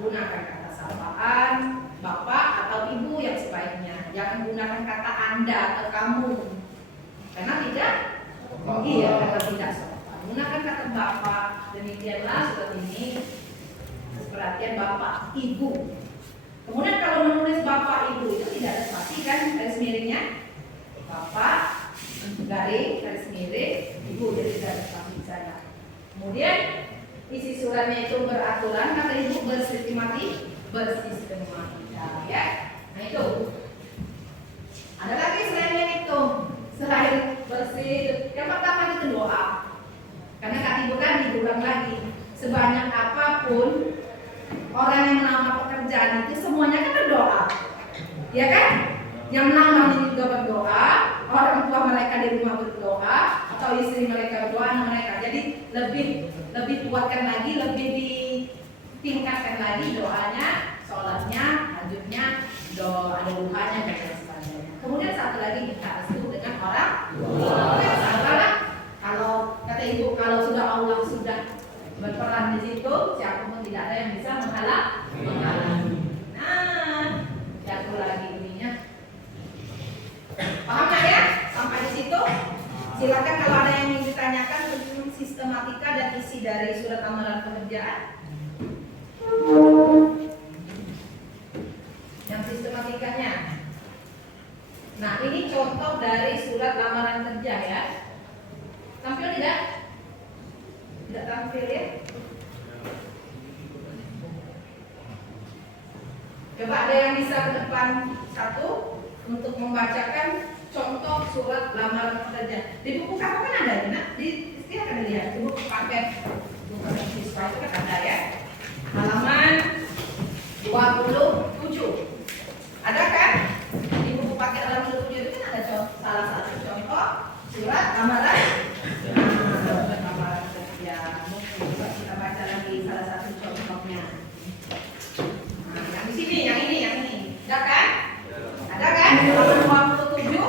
gunakan kata sapaan, bapak atau ibu yang sebaiknya. Jangan gunakan kata anda atau kamu, karena tidak. Iya, kata tidak sopan. Gunakan kata bapak. Demikianlah seperti ini. Perhatian bapak, ibu. Kemudian kalau menulis bapak, ibu itu tidak ada spasi kan, garis miringnya. Bapak, garis miring, ibu, jadi tidak ada spasi di sana. Kemudian isi suratnya itu beraturan, kata ibu bersistematika, ya. Nah itu. Ada lagi selain yang itu. Selain bersih, yang pertama itu doa. Karena kata ibu tadi diulang lagi, sebanyak apapun orang yang melamar pekerjaan itu semuanya kan berdoa, ya kan? Yang melamar ini juga berdoa, orang tua mereka di rumah berdoa, atau istri mereka berdoa, anak mereka. Jadi lebih kuatkan lagi, lebih ditingkatkan lagi doanya, sholatnya, lanjutnya doa, ada duhanya dan lain sebagainya. Kemudian satu lagi kita restu dengan orang tua. Kalau kata ibu, kalau sudah Allah sudah berperan di situ, siapapun tidak ada yang bisa menghalangi. Nah, jatuh lagi ininya. Paham nggak ya? Sampai di situ. Silakan kalau ada yang ingin ditanyakan tentang sistematika dan isi dari surat lamaran pekerjaan. Yang sistematikanya. Nah, ini contoh dari surat lamaran kerja ya. Tampil tidak? Tidak tampil ya? Coba ada yang bisa ke depan satu untuk membacakan contoh surat lamaran pekerja. Di buku kamu kan ada, nak? Di setiap ada lihat. Di buku paket buku siswa itu kan ada ya. Halaman 27. Ada kan? Di buku paket halaman 27 itu kan ada salah satu contoh surat lamaran. Surat lamaran kerja. Coba kita baca lagi salah satu contohnya. Nah, yang di sini, yang ini. Ada kan? Ada kan? Halaman 27.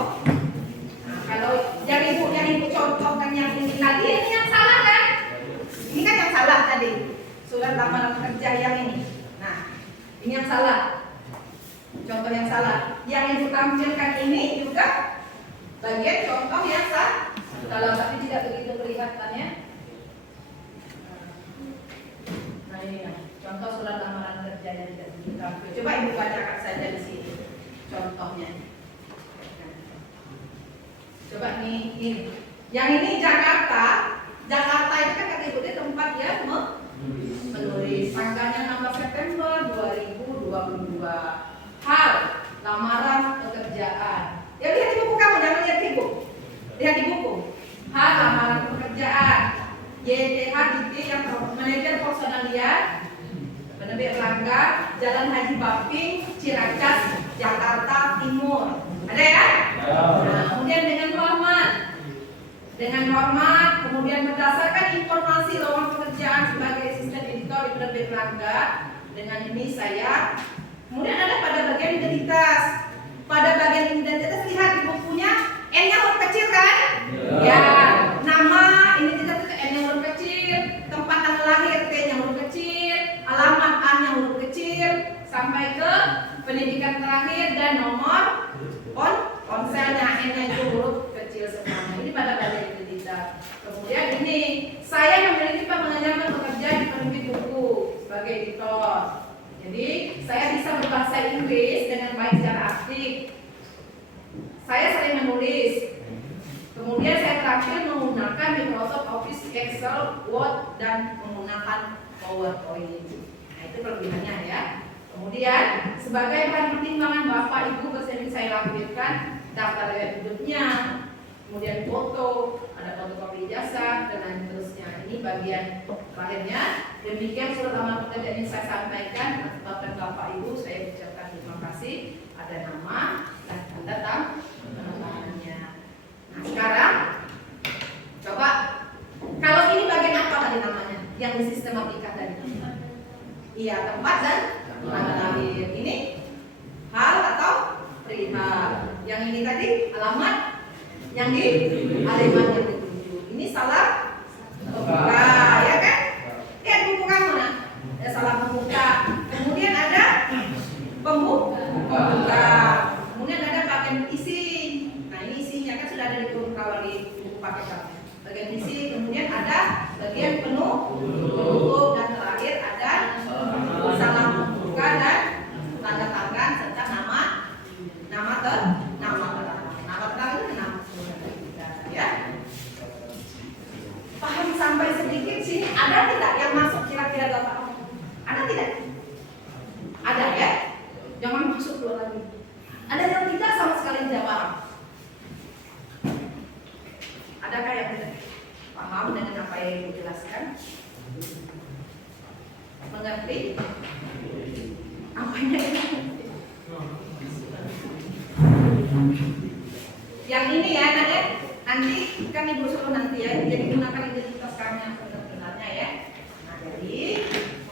Nah, kalau yang ibu contohkan yang ini tadi, ini yang salah kan? Ini kan yang salah tadi. Surat lamaran kerja yang ini. Nah, ini yang salah. Contoh yang salah. Yang ibu tampilkan ini juga bagian contoh yang salah. Kalau tapi tidak begitu kelihatannya. Nah ini ya. Contoh surat lamaran kerja yang tidak dilengkapi. Coba ibu bacakan saja di sini contohnya. Coba nih, ini. Yang ini Jakarta. Jakarta itu kan kata ibu dia tempat ya menulis. Tanggalnya 16 September 2022. Hal lamaran pekerjaan. Ya lihat di buku kamu, jangan lihat di buku. Lihat di buku. Hal lamaran pekerjaan. YTH DT yang manajer personalia Penerbit Erlangga, Jalan Haji Baping, Ciracas, Jakarta Timur. Ada ya? Nah, kemudian dengan hormat, kemudian berdasarkan informasi lowongan pekerjaan sebagai asisten editor di Penerbit Erlangga, dengan ini saya. Kemudian ada pada bagian identitas. Pada bagian identitas lihat di bukunya, N-nya huruf kecil kan? Ya. Nama identitas itu N-nya huruf kecil, tempat tanggal lahir T-nya huruf kecil, alamat A-nya huruf kecil, sampai ke pendidikan terakhir dan nomor ponselnya N-nya itu huruf kecil semuanya. Ini pada bagian identitas. Kemudian ini, saya memiliki pengalaman bekerja di penerbit buku sebagai editor. Jadi saya bisa berbahasa Inggris dengan baik secara aktif. Saya sering menulis. Kemudian saya terakhir menggunakan Microsoft Office, Excel, Word, dan menggunakan PowerPoint. Nah itu kelebihannya ya. Kemudian sebagai bahan pertimbangan Bapak Ibu bersama saya lampirkan daftar riwayat hidupnya, kemudian foto, ada fotokopi ijazah dan lain seterusnya. Ini bagian terakhirnya. Demikian surat lamaran pekerjaan yang saya sampaikan. Atas Bapak Ibu saya ucapkan terima kasih. Ada nama dan tanda tangannya. Nah sekarang coba kalau ini bagian apa tadi namanya? Yang di sistematika tadi? Iya, tempat dan tanggal lahir. Ini hal atau perihal. Yang ini tadi alamat. Yang di alamat yang dituju. Ini salah membuka, ya kan? Lihat buku kamu nah. Ada salah membuka. Kemudian ada pembuka. Kemudian ada bagian isi. Nah ini isinya kan sudah ada di buku kawal di buku paket kamu. Bagian isi. Kemudian ada bagian penutup dan terakhir ada salah membuka dan tanda tangan serta nama itu nama ya. Paham sampai sedikit sini? Ada tidak yang masuk kira-kira Bapak? Ada tidak? Ada ya? Jangan masuk dua lagi. Ada yang tidak sama sekali jawab. Adakah yang tidak paham dengan apa yang Ibu jelaskan? Mengerti? Apanya ini? Yang ini ya, nanti kan Ibu suruh nanti ya, jadi gunakan identitas kamu yang benar-benarnya ya. Nah jadi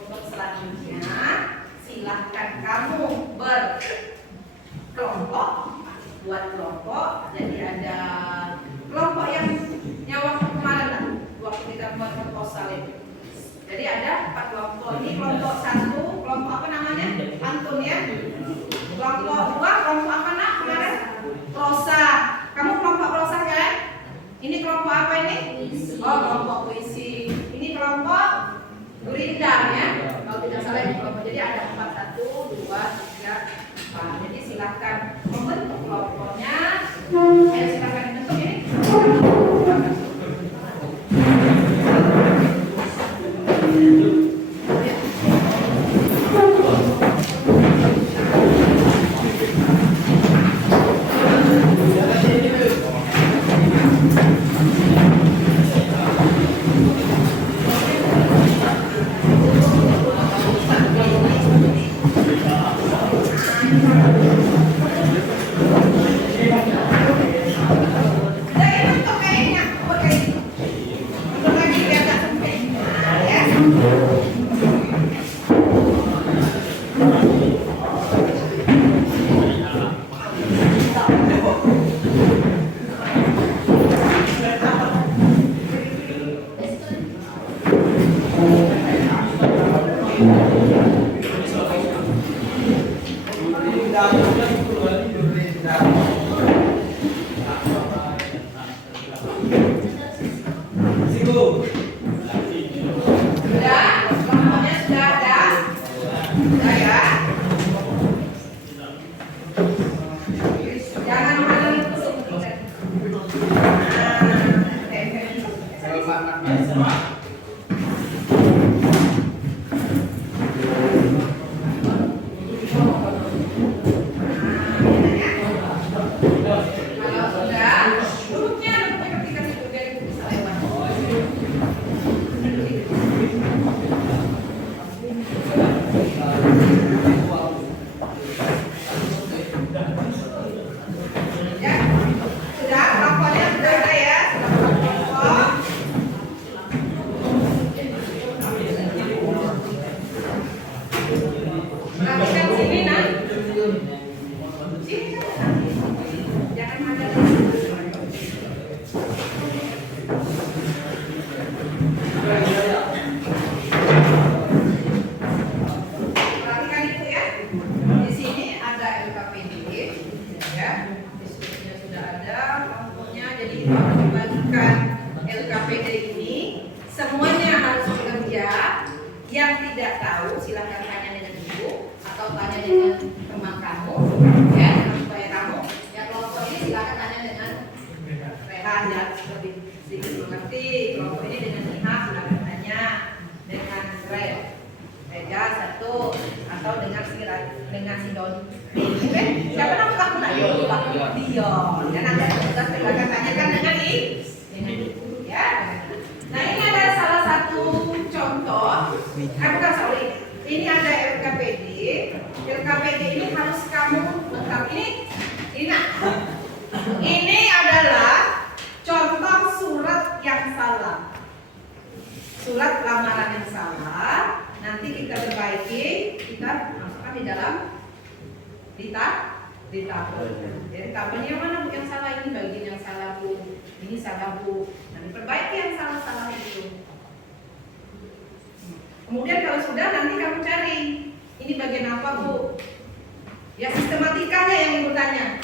untuk selanjutnya silahkan kamu berkelompok, buat kelompok. Jadi ada kelompok yang waktu kemarin waktu kita buat proposal itu. Jadi ada 4 kelompok. Ini kelompok 1, kelompok apa namanya? Antun ya. Kelompok 2, kelompok apa nak kemarin? Prosa. Kamu kelompok prosa kan? Ini kelompok apa ini? Oh, kelompok puisi. Ini kelompok gurindam ya. Kalau tidak salah ini kelompok. Jadi ada 4, 1, 2, 3, 4. Jadi silahkan membentuk kelompoknya. Ayo silahkan dibentuk ini. Sudah, kelompoknya sudah ada. Udah ya. Jangan halangi untuk mengikat. Kalau sudah, duduknya ketika situ biar ibu bisa lewat. Ya, sudah pelapornya sudah ada ya, sudah pelapor. Perhatikan sini nak. Sini saja. Jangan ada. Perhatikan itu ya. Di sini ada LKPD, ya. Diskusinya sudah ada, pokoknya jadi kita harus membagikan LKPD ini semuanya harus bekerja. Yang tidak tahu silahkan tanya dengan ibu atau tanya dengan teman kamu, ya, supaya kamu. Ya kelompok ini silahkan tanya dengan Rehan ya, lebih sedikit mengerti. Kelompok ini dengan Iha silahkan tanya dengan Reja satu atau dengan si Don. Oke, siapa nama kamu nak? Dion. Dan nanti kita silahkan tanyakan dengan ibu, ya. Nah ini ada salah satu contoh. Bukan sorry. Ini ada LKPD. LKPD ini harus kamu lengkap. Ini nak. Ini adalah contoh surat yang salah. Surat lamaran yang salah. Nanti kita perbaiki, kita masukkan di dalam di tabel. Jadi tabelnya yang mana Bu yang salah, ini bagian yang salah Bu. Ini salah Bu. Nah, diperbaiki yang salah-salah itu. Kemudian kalau sudah nanti kamu cari ini bagian apa Bu? Ya sistematikanya yang Ibu tanya.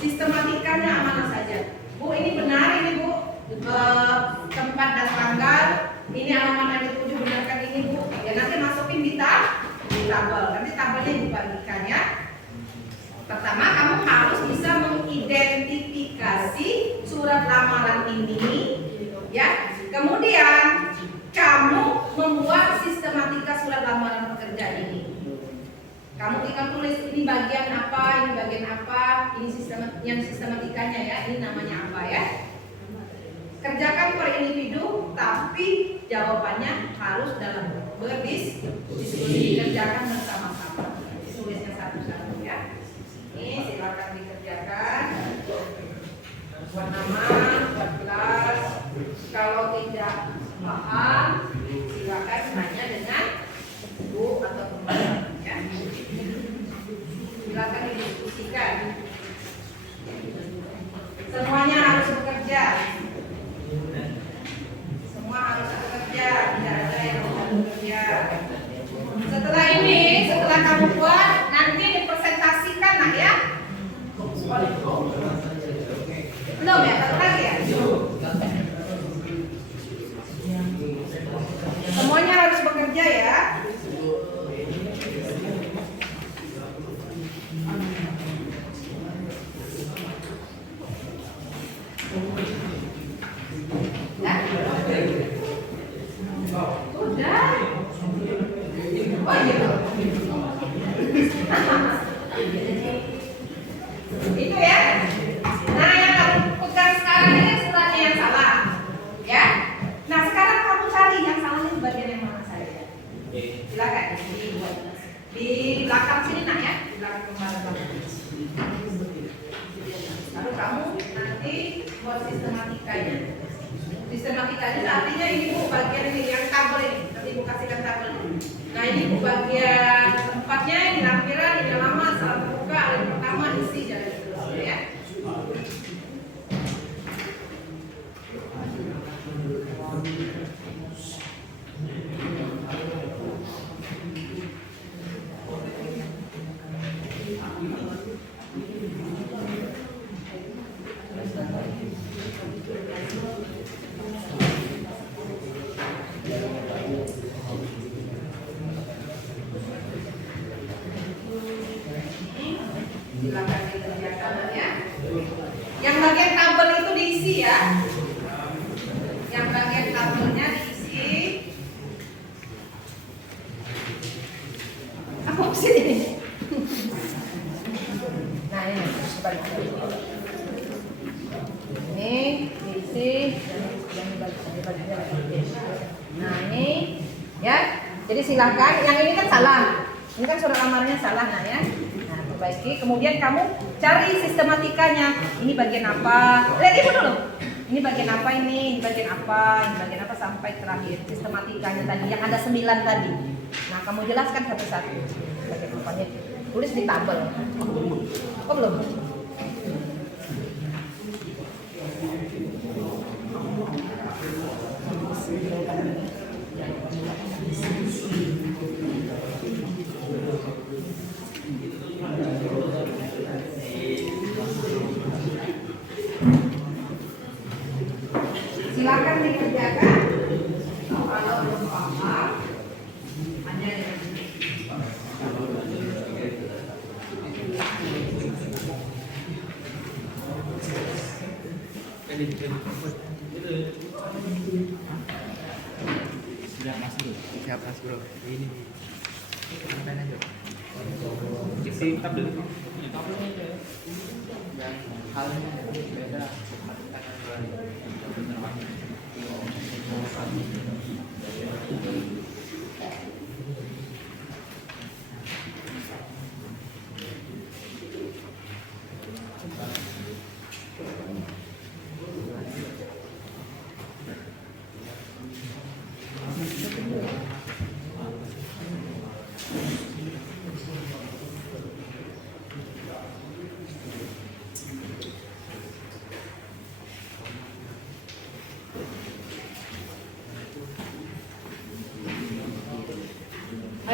Sistematikanya mana saja? Bu ini benar ini Bu, tempat dan tanggal. Ini alamat yang dituju benarkan ini Bu. Ya nanti masukin di tabel. Nanti tabelnya Ibu bagikan ya. Pertama kamu harus bisa mengidentifikasi surat lamaran ini, ya. Kemudian kamu membuat sistematika surat lamaran pekerja ini. Kamu tinggal tulis ini bagian apa, ini bagian apa, ini sistematikanya ya, ini namanya apa ya. Kerjakan per individu, tapi jawabannya harus dalam berdiskusi, dikerjakan bersama-sama. Tulisnya satu-satu ya. Ini silakan dikerjakan. Buat nama, buat kelas. Kalau tidak paham, silakan tanya dengan ibu atau teman ya. Silakan didiskusikan. Semuanya harus bekerja. Semua harus bekerja, tidak ada yang tidak bekerja. Setelah ini, setelah kamu buat, nanti dipresentasikan nak ya. Belum ya, satu lagi ya. Semuanya harus bekerja ya. Udah. Oh iya. Itu ya. Nah yang kamu pegang sekarang ini suratnya yang salah, ya. Nah sekarang kamu cari yang salahnya di bagian yang mana saja. Silakan di belakang sini nak ya, di belakang kemarin. Lalu kamu nanti buat sistematikanya. Sistematikanya artinya ini Bu bagian ini yang tabel ini. Nanti Bu kasihkan tabel. Nah ini Bu bagian tempatnya, ini lampiran, ini alamat, salah terbuka, yang pertama isi dan seterusnya ya. sini. Nah ini, coba ini diisi, nah ini, ya. Jadi silakan. Yang ini kan salah. Ini kan surat lamarnya salah, nah ya. Nah perbaiki. Kemudian kamu cari sistematikanya. Ini bagian apa? Lihat ibu dulu. Ini bagian apa ini bagian apa sampai terakhir sistematikanya tadi yang ada 9 tadi. Nah kamu jelaskan satu-satu bagian apanya. Tulis di tabel. Oh belum? Silakan dikerjakan. Kalau belum paham, hanya dengan Siap Mas Bro. Ini. Mana aja? Isi tabel. Yang halnya beda.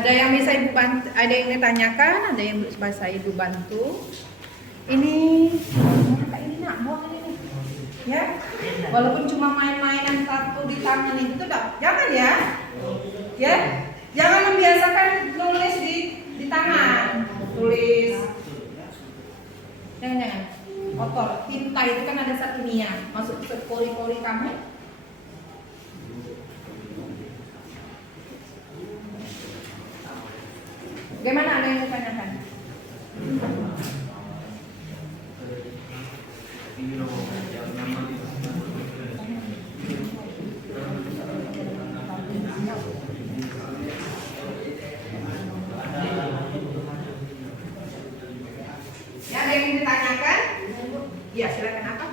ada yang bisa ibu bantu, ada yang ditanyakan, ada yang bisa ibu bantu. Ini nak buang ini nih, ya. Walaupun cuma main-mainan satu di tangan itu jangan ya, ya. Jangan membiasakan nulis di tangan, tulis. Jangan kotor. Tinta itu kan ada zat kimia masuk ke pori-pori kamu. Bagaimana, ada yang ditanyakan? Ya, ada yang ditanyakan? Ya, silakan apa?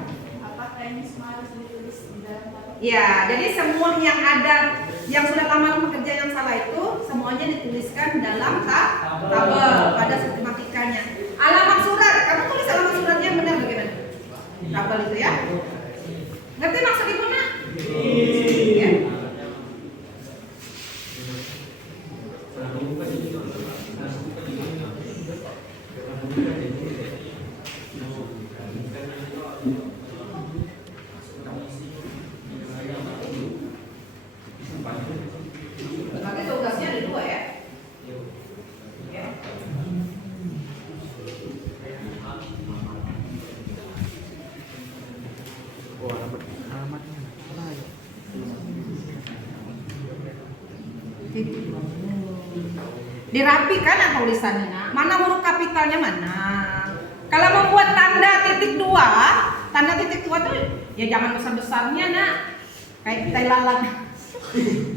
Apakah ini semua harus ditulis di dalam tabel? Ya, jadi semua yang ada yang sudah lamaran pekerjaan yang salah itu semuanya dituliskan dalam tabel pada sistematikanya. Alamat surat, kamu tulis alamat suratnya yang benar bagaimana? Tabel itu ya. Ngerti maksud ibu nak? Ya. Berarti tugasnya ada 2 ya. Ya. Alamatnya mana ya? Dirapikan atau tulisannya nak? Mana huruf kapitalnya mana? Kalau membuat tanda titik 2 tuh ya jangan besar-besarnya nak. Kayak tai lalat.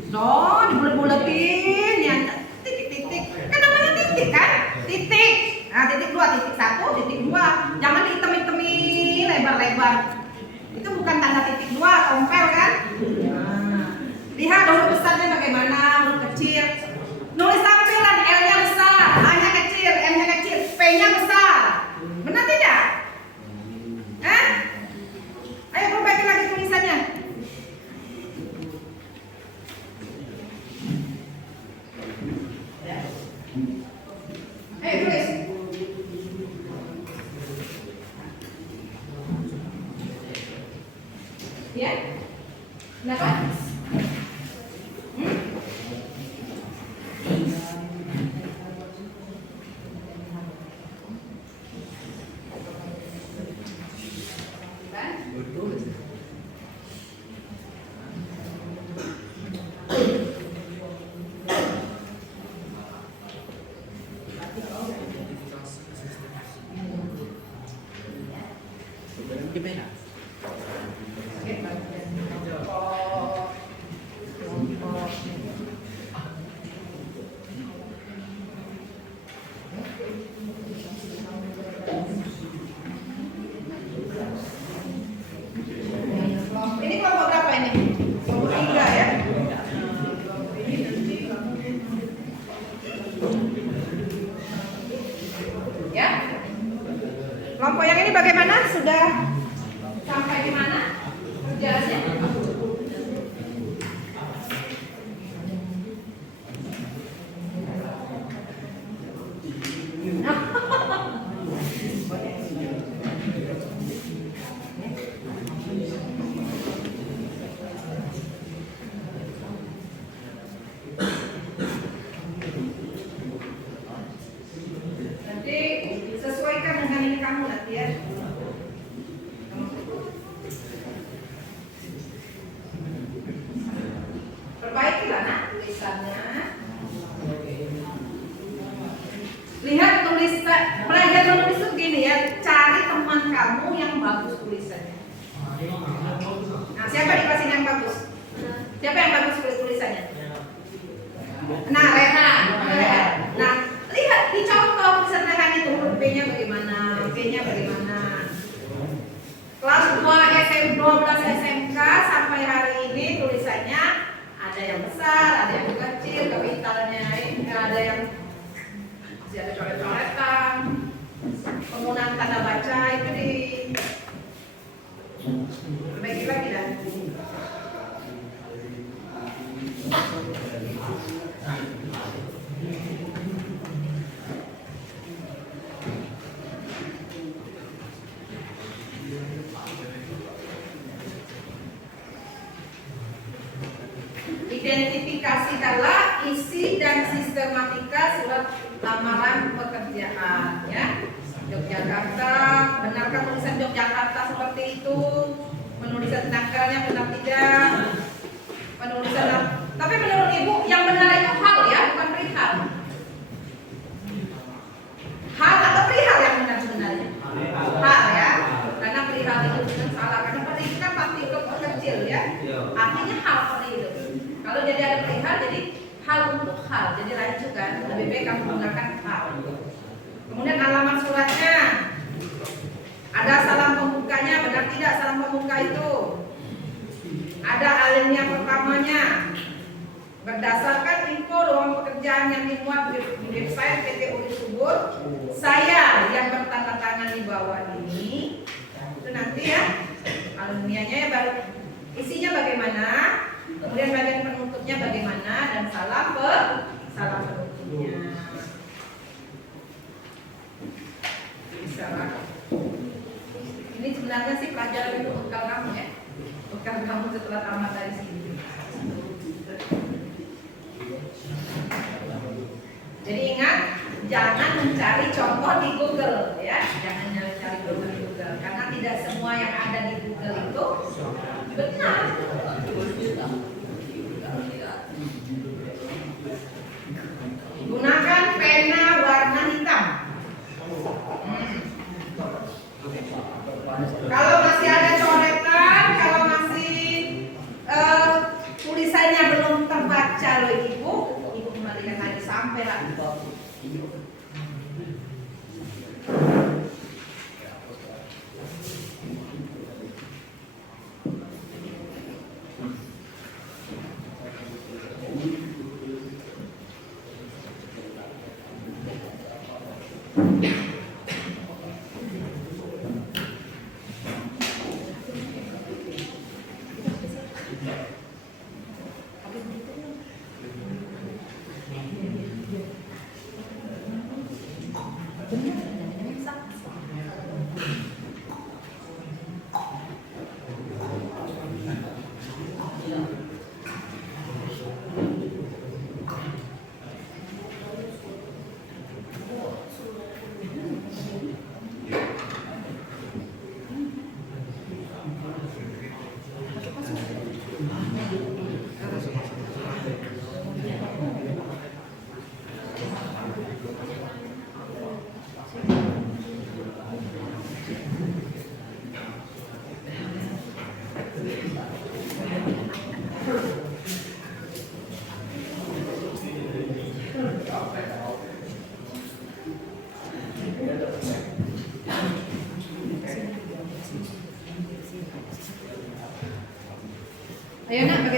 No, dibulet-buletin ya titik-titik. Kan namanya titik kan? Titik. Nah, titik 2, titik 1, titik 2. Jangan dihitam-hitamin lebar-lebar. Itu bukan tanda titik 2, tompel kan? Nah, lihat huruf besarnya bagaimana, huruf kecil. Nulis tampilan L-nya besar, A-nya kecil, M-nya kecil, P-nya besar. Benar tidak? Ayo perbaiki lagi tulisannya. pakai pena. Oke, bagian kelompok. Ini kelompok berapa ini? Kelompok 3 ya? Ya. Kelompok yang ini bagaimana? Sudah sampai di mana kerjaannya? Nanti sesuaikan dengan ini kamu nanti ya. Perbaikilah nak tulisannya. Lihat tulisan, belajar menulis itu gini ya, cari teman kamu yang bagus tulisannya. Nah, siapa di kelas ini yang bagus? Siapa yang bagus tulisannya? Nah, Rehan. Nah, lihat dicontoh tulisan Rehan itu huruf B-nya bagaimana, B-nya bagaimana. Kelas 2 SM 12 SMK sampai hari ini tulisannya ada yang besar, ada yang kecil, kapitalannya ini ada yang masih ada coret-coretan, penggunaan tanda baca itu di perbaiki lagi dah. Identifikasikanlah isi dan sistematika surat lamaran pekerjaan ya. Yogyakarta, benarkah tulisan Yogyakarta seperti itu? Penulisan tanggalnya benar tidak? Penulisan, tapi menurut Ibu yang benar itu hal ya, bukan perihal. Hal atau perihal yang benar sebenarnya? Hal ya, karena perihal itu bukan salah, karena perihal kan partikel kecil ya. Artinya hal seperti itu. Kalau jadi ada perihal, jadi hal untuk hal, jadi rancu kan. Lebih baik kamu menggunakan hal. Kemudian alamat suratnya, ada salam pembukanya, benar tidak salam pembuka itu? Ada alinea pertamanya. Berdasarkan info ruang pekerjaan yang dimuat di website PT Uri Subur, saya yang bertanda tangan di bawah ini, itu nanti ya alineanya ya, baru isinya bagaimana, kemudian bagian penutupnya bagaimana, dan salam penutupnya. Ini sebenarnya sih pelajaran itu bekal kamu ya, bekal kamu setelah tamat dari sini. Jadi ingat, jangan mencari contoh di Google ya, jangan mencari contoh di Google, karena tidak semua yang ada di Google itu benar. Gunakan pena warna hitam. Kalau masih ada coretan, kalau masih tulisannya belum terbaca loh Ibu kembalikan lagi sampai lagi.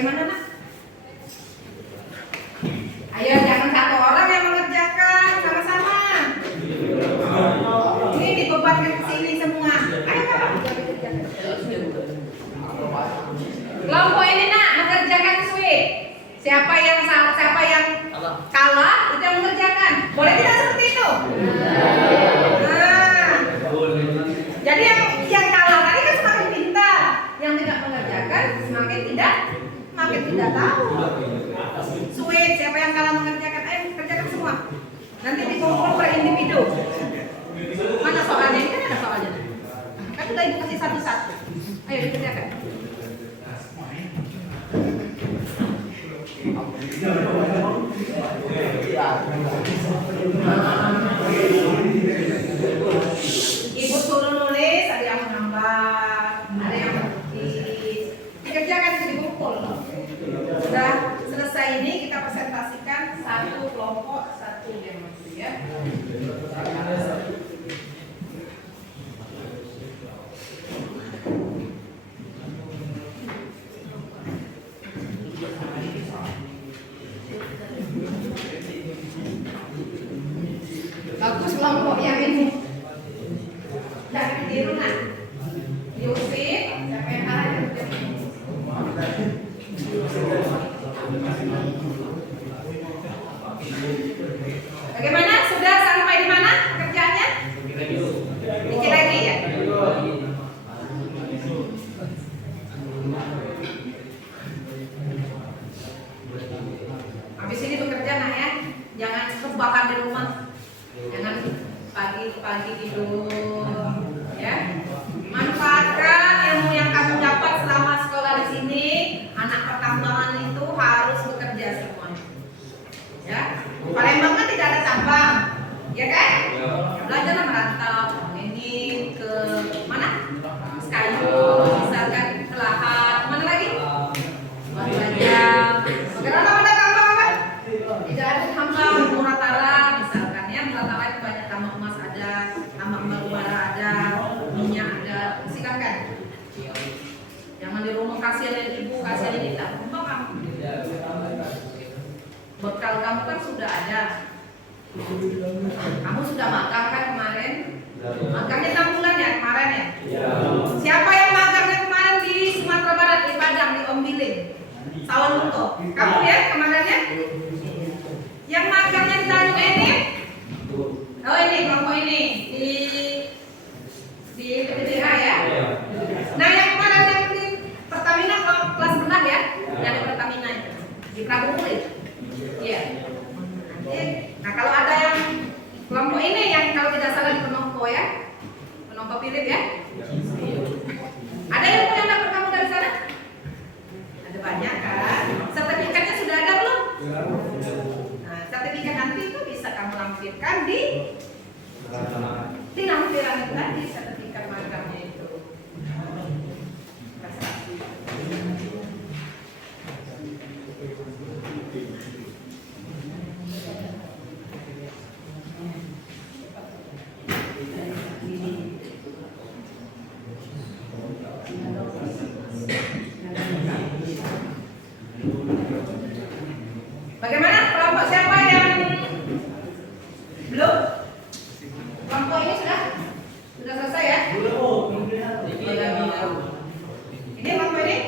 Bagaimana nak? Ayo jangan satu orang yang mengerjakan, sama-sama. Ini dibebankan ke sini semua. Ayo kakak kerjakan. Kelompok ini nak mengerjakan suite. Siapa yang kalah itu yang mengerjakan. Boleh tidak seperti itu? Nah, jadi yang kalah tadi kan semakin pintar, yang tidak mengerjakan semakin tidak tahu. Suite siapa yang kalah mengerjakan, ayo kerjakan semua. Nanti dikumpul per individu. Mana soalnya? Ini kan ada soalnya. Kan sudah ibu kasih satu-satu. Ayo dikerjakan. Ibu suruh nulis, ada yang menambah, ada yang menulis. Dikerjakan itu dikumpul. Sudah selesai ini kita presentasikan satu kelompok satu yang ya. Bagus kelompok yang ini. Jangan ditiru nak. Diusir, siapa yang kalah yang bagaimana? Sudah sampai di mana kerjanya? Dikit lagi ya. Habis ini bekerja nak ya. Jangan kebakar di rumah. Jangan pagi-pagi tidur ya. Manfaatkan ilmu yang kamu dapat selama sekolah di sini. Anak pertambangan itu harus bekerja semuanya. Ya. Palembang kan tidak ada tambang, ya kan? Belajarlah merantau. Ini ke mana? Kayu, misalkan ke lahan. Mana lagi? Belajar. Sekarang ada tambang apa? Tidak ada tambang Muratala, misalkan ya. Muratala itu banyak tambang emas ada, tambang batubara ada, minyak ada. Silakan. Jangan di rumah kasihan ibu, kasihan kita. Rumah kamu. Bekal kamu kan sudah ada. Kamu sudah makan kan kemarin? Makannya 6 bulan ya kemarin ya? Siapa yang makannya kemarin di Sumatera Barat, di Padang, di Ombilin, Sawal Lunto? Kamu ya kemarinnya? Yang makannya di Tanjung Enim? Oh ini kelompok ini di PTDH ya? Nah yang kemarin yang di Pertamina kelas rendah ya? Yang di Pertamina itu di Prabu Mulih. Iya. Nah kalau ada yang kelompok ini yang kalau tidak salah di Penompo ya, Penompo Philip ya. Ada yang mau yang dapat kamu dari sana? Ada banyak kan? Sertifikatnya sudah ada belum? Nah sertifikat nanti itu bisa kamu lampirkan di lampiran itu tadi sertifikat magangnya itu. Bagaimana kelompok siapa yang belum? Kelompok ini sudah selesai ya? Ini kelompok ini?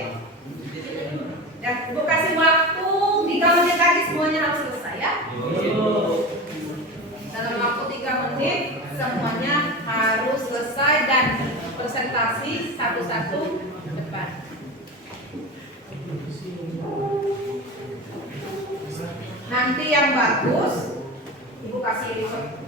Ya, ibu kasih waktu 3 menit lagi semuanya harus selesai ya. Dalam waktu 3 menit semuanya harus selesai dan presentasi satu-satu depan. Nanti yang bagus ibu kasih report.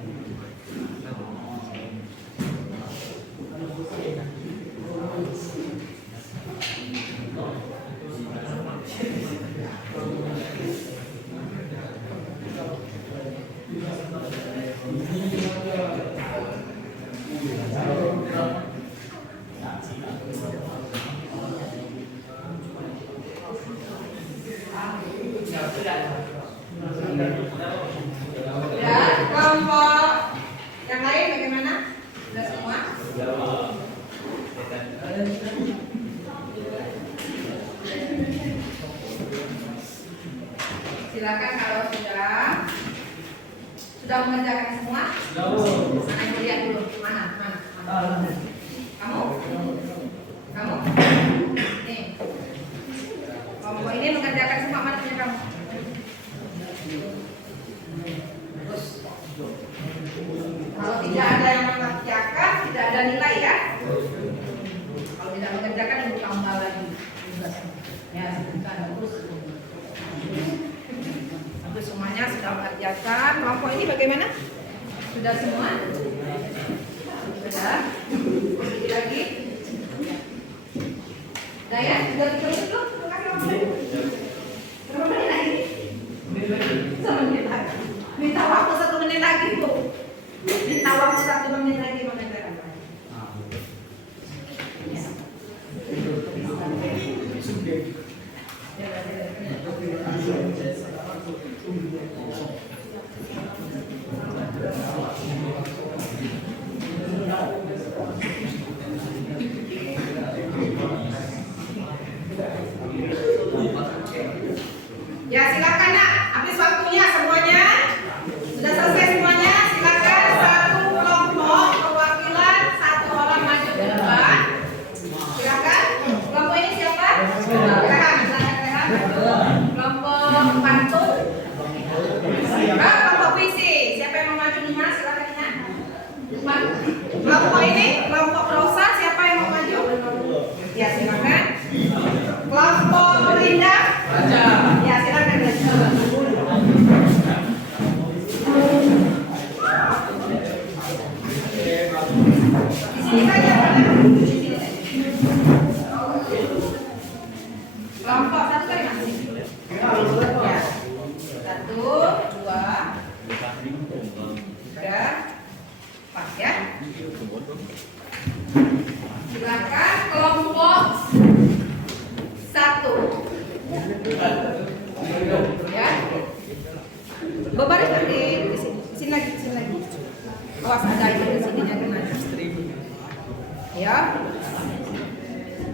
Ya, kelompok Sudah mengerjakan semua? Mana ibu lihat dulu. Mana? Kamu? Nih. Kelompok ini mengerjakan semua, mana punya kamu? Terus. Kalau tidak ada yang mengerjakan, tidak ada nilai ya. Kalau tidak mengerjakan, ibu tambah lagi. Ya, sebentar. Terus semuanya sudah mengerjakan. Kelompok ini bagaimana? Sudah semua? Sudah. Sedikit lagi. Sudah ya? Sudah ditulis belum? Berapa menit lagi? 1 menit lagi. Minta waktu 1 menit lagi, Bu. Minta waktu 1 menit lagi mengerjakan. Ya silakan nak, habis waktunya semuanya. Sudah selesai semuanya, silakan satu kelompok perwakilan 1 orang maju ke depan. Silakan. Kelompok ini siapa? Silakan. Kelompok pantun. Kelompok puisi. Siapa yang mau maju Nina? Silakan Nina. Kelompok ini, kelompok prosa. Siapa yang mau maju? Ya silakan. Kelompok Rinda. Ya silakan. Di sini saja. Kelompok 1 kali Mas. Ya. 1, 2, 3, 4 ya. Silakan kelompok 1. Ya. Berbaris di sini lagi, Awas ada itu di sininya gimana? Ya.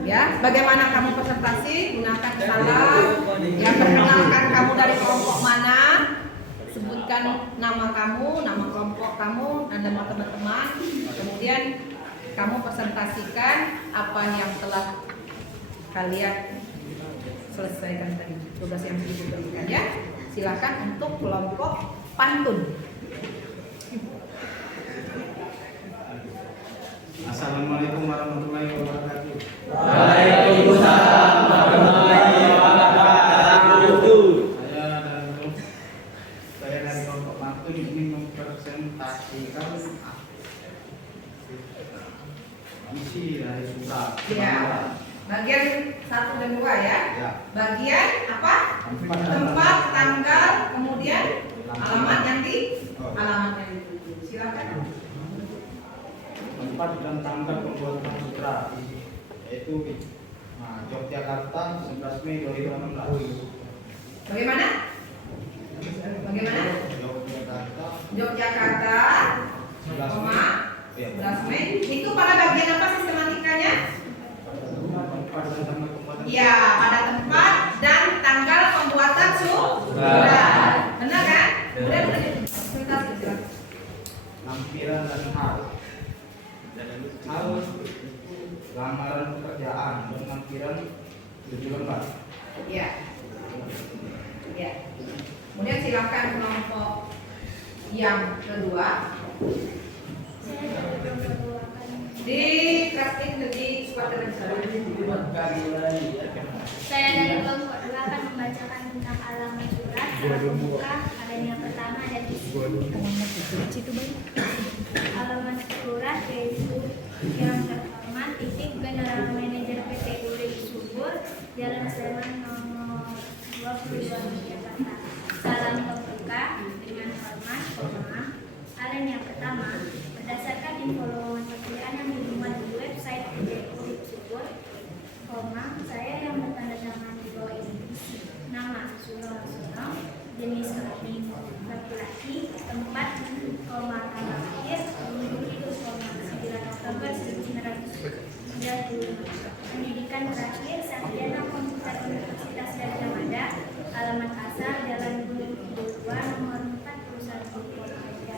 Ya, bagaimana kamu presentasi? Gunakan salam. Ya, perkenalkan kamu dari kelompok mana? Sebutkan nama kamu, nama kelompok kamu, dan nama teman-teman. Kemudian kamu presentasikan apa yang telah kalian selesaikan tadi, tugas yang diberikan ya. Silakan untuk kelompok pantun. Assalamualaikum warahmatullahi wabarakatuh. Waalaikumsalam warahmatullahi wabarakatuh. Saya dari kelompok pantun ingin mempresentasikan isi dari surat. Ya. Bagian 1 dan 2 ya. Ya. Bagian apa? Tempat, tanggal, kemudian alamat yang dituju. Silakan. Tempat dan tanggal pembuatan sutra yaitu Yogyakarta 11 Mei 2016. Bagaimana? Yogyakarta, 11 Mei. Itu pada bagian apa sistematikanya? Tempat dan tanggal pembuatan. Ya, pada tempat dan tanggal pembuatan surat. Benar kan? Kemudian presentasi silakan. Lampiran dan hal. Hal lamaran pekerjaan dan lampiran 7 lembar. Ya. Ya. Kemudian silakan kelompok yang kedua. Di praktik di Sumatera Saya dari kelompok 2 akan membacakan tentang alamat surat secara pembuka. Ada yang pertama dan alamat surat yaitu yang terhormat titik General Manager PT Uli Subur, Jalan Sleman nomor 22 Jakarta. Salam pembuka dengan hormat, hal yang pertama, berdasarkan info lowongan pekerjaan yang dimuat di website PT Uli Subur, saya yang bertanda tangan di bawah ini. Nama Suno, jenis kelamin laki-laki, tempat, tanggal lahir, hidup, 9 Oktober 1995. Pendidikan terakhir sarjana komputer Universitas Gadjah Mada, alamat asal Jalan Gunung Kidul 2 nomor 41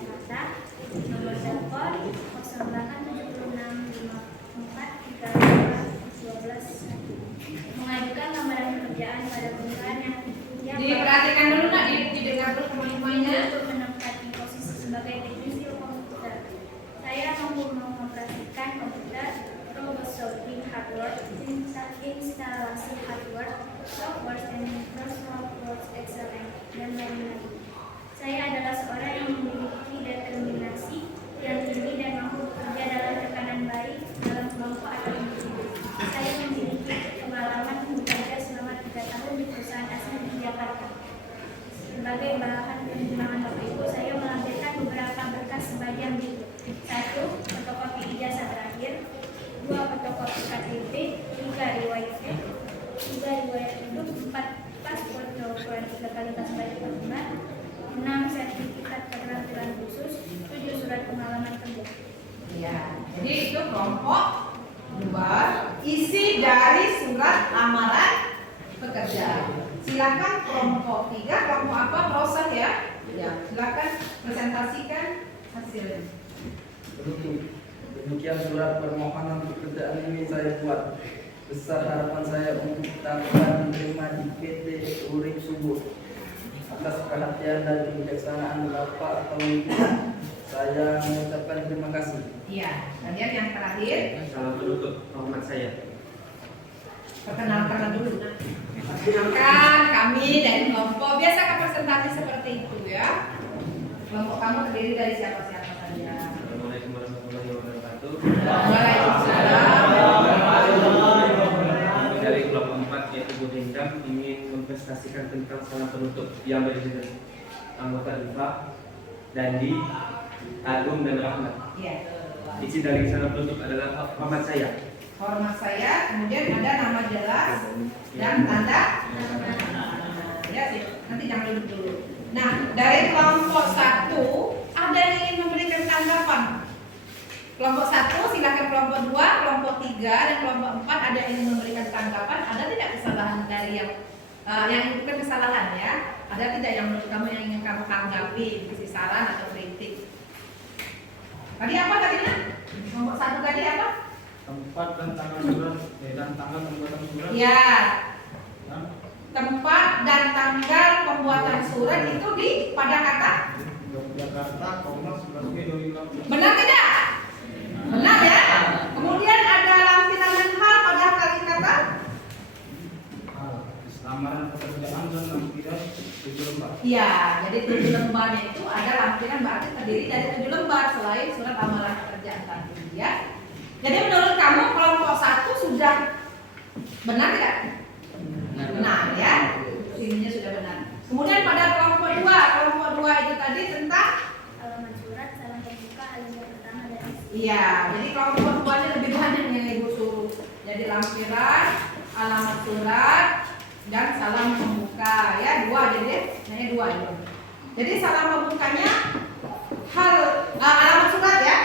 kelompok 2 isi dari surat lamaran pekerja. Silakan kelompok 3, kelompok apa? Proses ya. Ya, silakan presentasikan hasilnya. Demikian surat permohonan pekerjaan ini saya buat. Besar harapan saya untuk dapat diterima di PT Urip Subur. Atas perhatian dan kebijaksanaan Bapak atau Ibu, saya mengucapkan terima kasih. Iya, kemudian yang terakhir, Salam penutup hormat saya. perkenalkan dulu. Perkenalkan kami dari kelompok. Biasa presentasi seperti itu ya. Kelompok kamu terdiri dari siapa-siapa saja. Assalamualaikum warahmatullahi wabarakatuh. Waalaikumsalam. Dari kelompok 4 yaitu Bu Hendam ingin mempresentasikan tentang salam penutup yang berisi dari anggota Diva, Dandi, Agung dan Rahmat. Iya. Isi dari salam penutup adalah hormat saya. Hormat saya, kemudian ada nama jelas dan tanda. Ya, nanti jangan duduk dulu. Nah, dari kelompok 1 ada yang ingin memberikan tanggapan. Kelompok 1 silakan, kelompok 2, kelompok 3 dan kelompok 4 ada yang ingin memberikan tanggapan. Ada tidak kesalahan dari yang bukan kesalahan ya? Ada tidak yang menurut kamu yang ingin kamu tanggapi, kasih saran atau kritik? Tadi apa tadinya? Kelompok 1 tadi apa? Tempat dan tanggal surat dan tanggal pembuatan surat. Ya, Ya. tempat dan tanggal pembuatan surat itu di pada kata Yogyakarta, 11 Mei 2018. benar tidak? Benar ya. Kemudian ada lampiran dan hal pada kali kata. Lamaran pekerjaan dan lampiran 7 lembar. Iya, jadi 7 lembarnya itu ada lampiran berarti terdiri dari 7 lembar selain surat lamaran pekerjaan tadi ya. Jadi menurut kamu kelompok 1 sudah benar tidak? Benar ya. Ininya sudah benar. Kemudian pada kelompok 2 itu tadi tentang Alamat surat, salam pembuka, alinea pertama dan iya, jadi kelompok 2 ini lebih banyak yang Ibu suruh. Jadi lampiran, alamat surat, dan salam pembuka ya, 2 jadi hanya 2 itu. Jadi salam pembukanya alamat surat ya.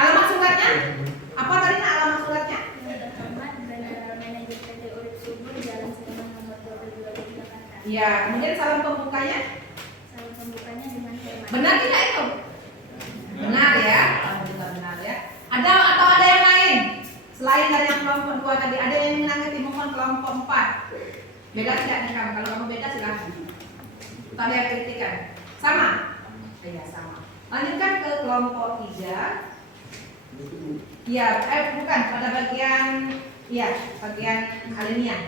Alamat suratnya apa tadi alamat suratnya? Terhormat General Manager PT Urip Subur, Jalan Sleman nomor 22 Jakarta. Iya, kemudian salam pembukanya Salam pembukanya dengan hormat. benar tidak itu? Benar ya, alhamdulillah benar ya. Ada atau ada yang lain selain dari yang kelompok 2 tadi? Ada yang menanggapi mohon kelompok 4? Beda tidak nih kamu? Kalau kamu beda silakan. Tadi yang kritikan sama? Iya sama. Lanjutkan ke kelompok 3. Iya, bukan pada bagian bagian alinea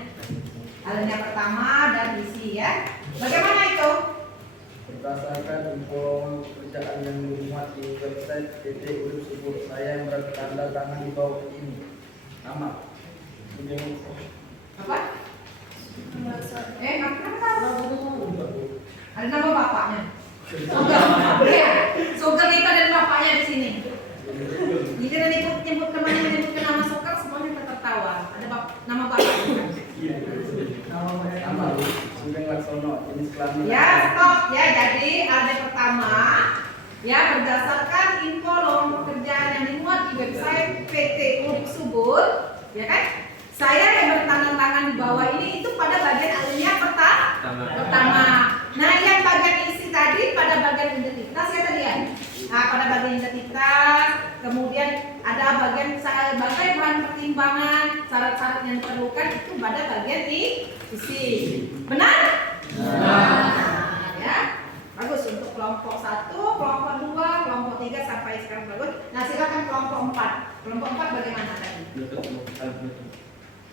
pertama dan isi ya. Bagaimana itu? Berdasarkan info pekerjaan yang dimuat di website PT Urip Subur, saya bertanda tangan di bawah ini. Nama. Apa? Kenapa? Ada nama bapaknya. Iya, Sugeng itu dan bapaknya di sini. Jadi nyebut temannya menyebutkan nama Sugeng semuanya tertawa. Ada nama bapaknya. Nama Sugeng Laksono, jenis kelamin. Ya, stop ya. Jadi ada pertama ya berdasarkan info lowongan pekerjaan yang dimuat di website PT Urip Subur, ya kan? Saya yang bertanda tangan di bawah ini itu pada bagian alinea pertama. Nah, yang bagian isi tadi pada bagian identitas ya tadi ya. Nah, pada bagian identitas, kemudian ada bagian sebagai bahan pertimbangan, syarat-syarat yang diperlukan itu pada bagian isi. Benar? Nah, ya. Bagus untuk kelompok 1, kelompok 2, kelompok 3 sampai sekarang bagus. Nah, silakan kelompok 4. Kelompok 4 bagaimana tadi? Salam penutup.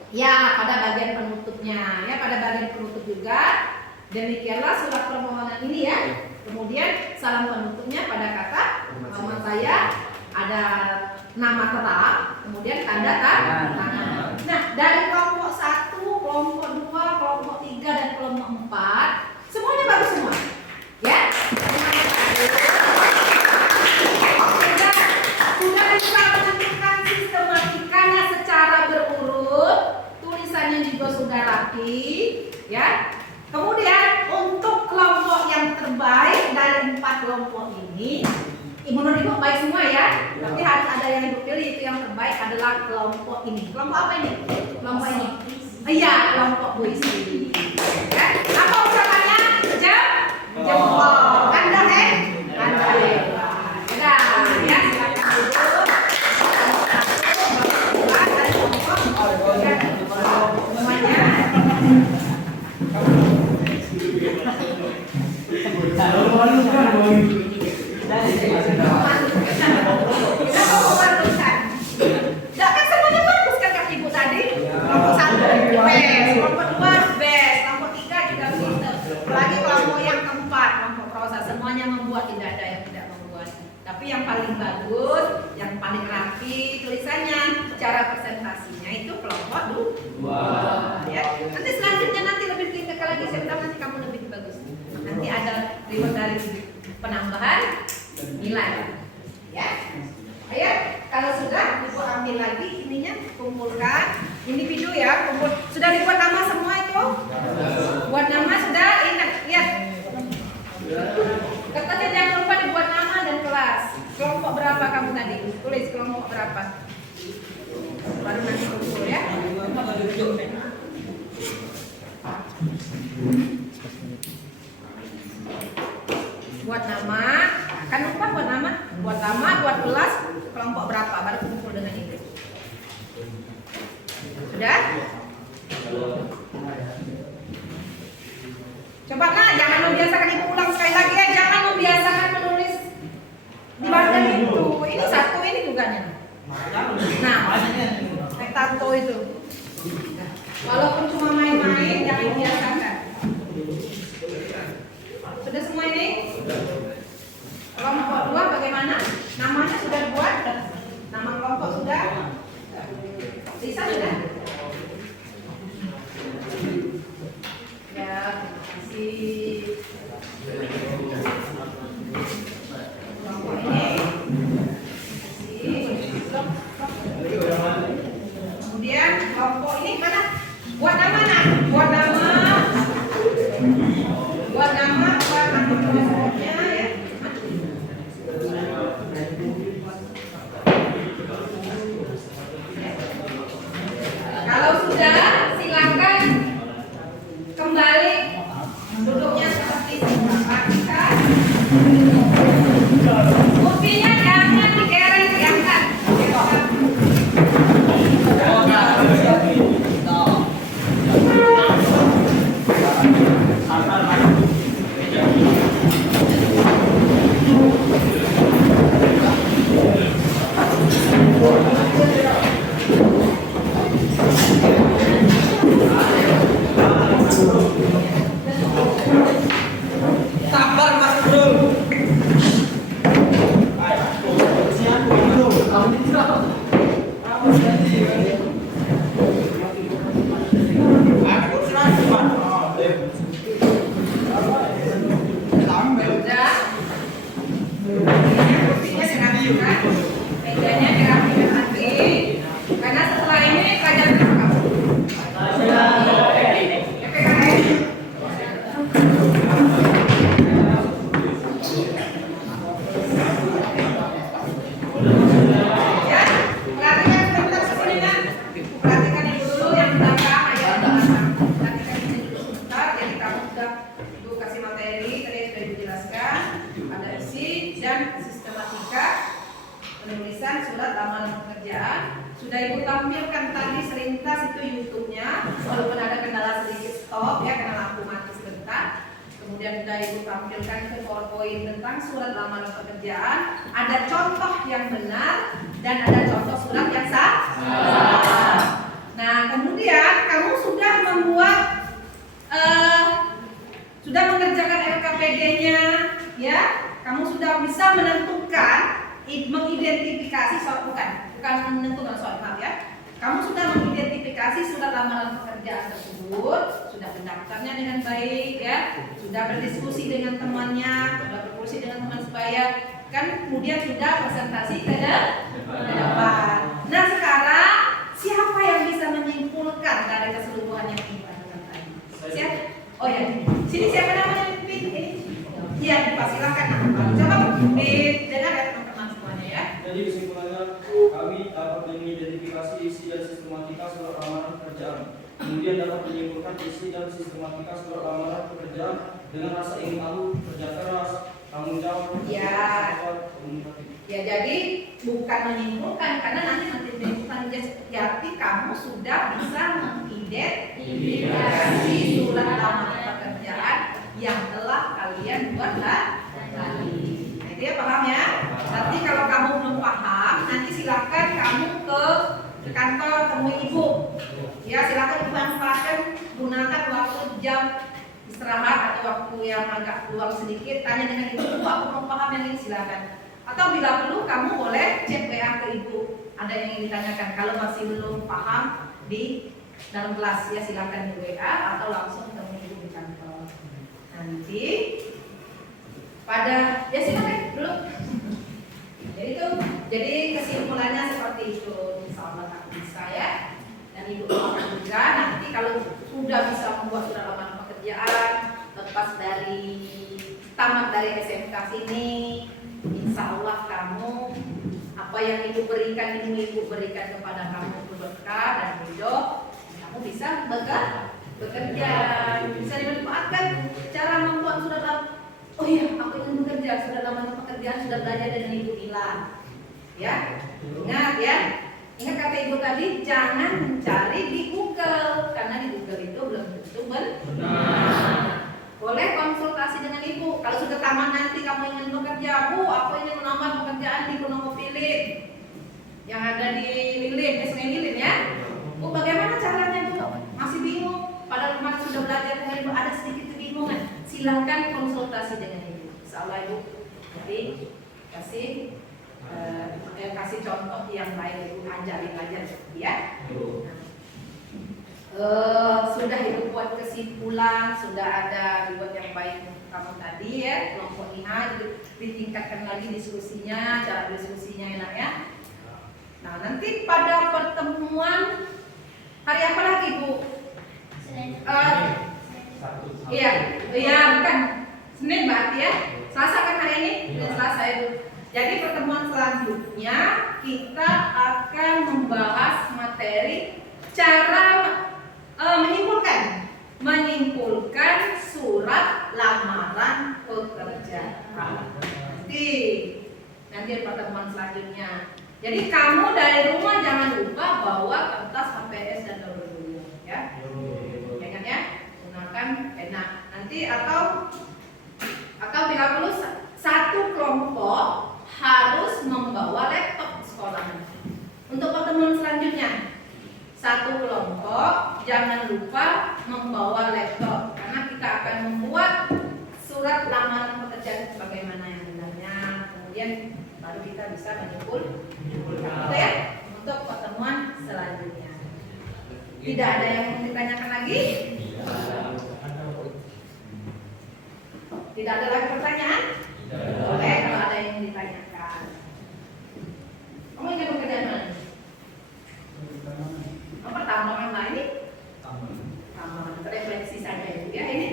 Ya, pada bagian penutupnya, ya pada bagian penutup juga. Demikianlah surat permohonan ini ya. Kemudian salam penutupnya pada kata nama saya ada nama terang, kemudian tanda tangan. Nah, dari kelompok 1, kelompok 2, kelompok 3 dan kelompok 4 semuanya bagus semua. Ya. Sudah bisa menentukan sistematikanya secara berurut, tulisannya juga sudah rapi, ya. Kemudian untuk kelompok yang terbaik dari 4 kelompok ini, menurut Ibu baik semua ya, tapi harus ada yang ibu pilih. Itu yang terbaik adalah kelompok ini. Kelompok apa ini? Kelompok ini. Iya, kelompok puisi. Ya. Apa ucapannya? Jempol. Anda Anda hebat. Udah, ya silakan duduk. Semuanya. Tidak kan semuanya bagus kan kata ibu tadi. Kelompok 1 best, kelompok 2 best, kelompok 3 juga pinter. Apalagi kelompok yang keempat, kelompok prosa, semuanya membuat, tidak ada yang tidak membuat. Tapi yang paling bagus, yang paling rapi tulisannya, cara presentasinya itu kelompok 2. Ya. Nanti selanjutnya nanti lebih tinggi lagi, saya bilang nanti kamu lebih bagus. Nanti ada reward dari penambahan nilai. Ya. Ayo, kalau sudah ibu ambil lagi ininya, kumpulkan individu ya, kumpul. Sudah dibuat nama semua itu? Buat nama sudah, ingat, lihat. Katanya jangan lupa dibuat nama dan kelas. Kelompok berapa kamu tadi? Tulis kelompok berapa. Baru nanti kumpul ya. Buat nama, kan lupa buat nama, buat kelas, kelompok berapa, baru kumpul dengan itu. Sudah? Coba nah, jangan membiasakan ibu ulang sekali lagi ya, jangan membiasakan menulis di bagian itu. Ini satu, ini bukannya. Nah, kayak tato itu. Walaupun cuma main-main, jangan biasakan. Sudah semua ini? Kelompok 2 bagaimana? Namanya sudah dibuat? Nama kelompok sudah? Bisa sudah? Ya, terima kasih. Kelompok ini. Kemudian kelompok ini mana? Buat nama nah? Buat nama kelompoknya ya. Kalau sudah, silakan kembali duduknya seperti perhatikan. Kursinya jangan digeret, diangkat. Sabar Mas Bro. Sudah. Kursinya dirapikan, mejanya dirapikan lagi. Karena setelah ini pelajaran kamu. Ya, perhatikan sebentar kesini kan. Perhatikan ibu dulu yang belakang, ayo yang belakang. Perhatikan ini dulu sebentar. Jadi kamu sudah ibu kasih materi, tadi sudah ibu jelaskan. Ada isi dan sistematika penulisan surat lamaran pekerjaan. Sudah ibu tampilkan tadi selintas itu YouTube-nya, walaupun ada kendala sedikit stop ya karena lampu mati sebentar. Kemudian sudah ibu tampilkan ke PowerPoint tentang surat lamaran pekerjaan. Ada contoh yang benar dan ada contoh surat yang salah. Nah kemudian kamu sudah membuat, sudah mengerjakan LKPD-nya, ya. Kamu sudah bisa menentukan, mengidentifikasi soal bukan menentukan soal maaf ya. Kamu sudah mengidentifikasi surat lamaran pekerjaan tersebut, sudah mendaftarnya dengan baik ya, sudah berdiskusi dengan temannya, sudah berdiskusi dengan teman sebaya, kan kemudian sudah presentasi ke depan. Nah sekarang siapa yang bisa menyimpulkan dari keseluruhan yang dibahas tadi? Siapa? Oh ya, sini siapa namanya? Ini? Iya, silakan. Coba dengar ya teman-teman semuanya ya. menyimpulkan isi dan sistematika surat lamaran pekerjaan dengan rasa ingin tahu, kerja keras, tanggung jawab, Ya. komunikatif. Ya, jadi bukan menyimpulkan karena nanti menyimpulkan jadi kamu sudah bisa mengidentifikasi surat lamaran pekerjaan yang telah kalian buat tadi. Nah, itu ya, paham ya? Nanti kalau kamu belum paham, nanti silakan kamu ke kantor temui ibu. Ya, silakan manfaatkan, gunakan waktu jam istirahat atau waktu yang agak luang sedikit, tanya dengan ibu, "Bu, aku belum paham yang ini," silakan. Atau bila perlu kamu boleh chat WA ke ibu, ada yang ingin ditanyakan. Kalau masih belum paham di dalam kelas, ya silakan di WA atau langsung temui ibu di kantor. Nanti pada, ya silakan dulu. Jadi kesimpulannya seperti itu. Insyaallah kamu bisa ya. Dan ibu akan juga nanti kalau sudah bisa membuat surat lamaran pekerjaan lepas dari tamat dari SMK sini, insya Allah kamu apa yang ibu berikan, ibu berikan kepada kamu berkah dan hidup, kamu bisa bekerja, bisa dimanfaatkan cara membuat surat lamaran. Oh iya, aku ingin bekerja, surat lamaran pekerjaan sudah belajar dengan ibu bilang. Ya, ingat ya. Ingat kata ibu tadi, jangan mencari di Google karena di Google itu belum tentu benar. Boleh konsultasi dengan ibu. Kalau sudah tamat nanti kamu ingin bekerja, "Bu, aku ingin melamar pekerjaan di Gunung Pilih yang ada di Lilin, Sungai Lilin ya. Bu, bagaimana caranya, Bu? Masih bingung. Padahal kemarin sudah belajar dengan ibu, ada sedikit kebingungan. Silakan konsultasi dengan ibu. Insyaallah ibu jadi kasih contoh yang lain, ibu ajarin ya. Sudah ibu buat kesimpulan, sudah ada dibuat yang baik kamu tadi ya, kelompok IHA ditingkatkan lagi diskusinya, cara diskusinya enak ya. Nah, nanti pada pertemuan hari apa lagi Bu? Iya, bukan Senin berarti ya. Selasa kan hari ini? Selasa itu. Jadi pertemuan selanjutnya kita akan membahas materi cara menyimpulkan surat lamaran pekerjaan. Nanti pertemuan selanjutnya. Jadi kamu dari rumah jangan lupa bawa kertas HPS dan dulu ya. Ingat ya, gunakan pena. Nanti atau bila perlu satu kelompok harus membawa laptop sekolah. Untuk pertemuan selanjutnya, satu kelompok jangan lupa membawa laptop karena kita akan membuat surat lamaran pekerjaan sebagaimana yang benarnya. Kemudian baru kita bisa menyimpulkan ya untuk pertemuan selanjutnya. Tidak ada yang ditanyakan lagi? Tidak ada lagi pertanyaan? Boleh kalau ada yang ditanyakan. Kamu ingin pekerjaan mana? Pertambangan lah ini? Tambangan, refleksi saja ibu ya ini?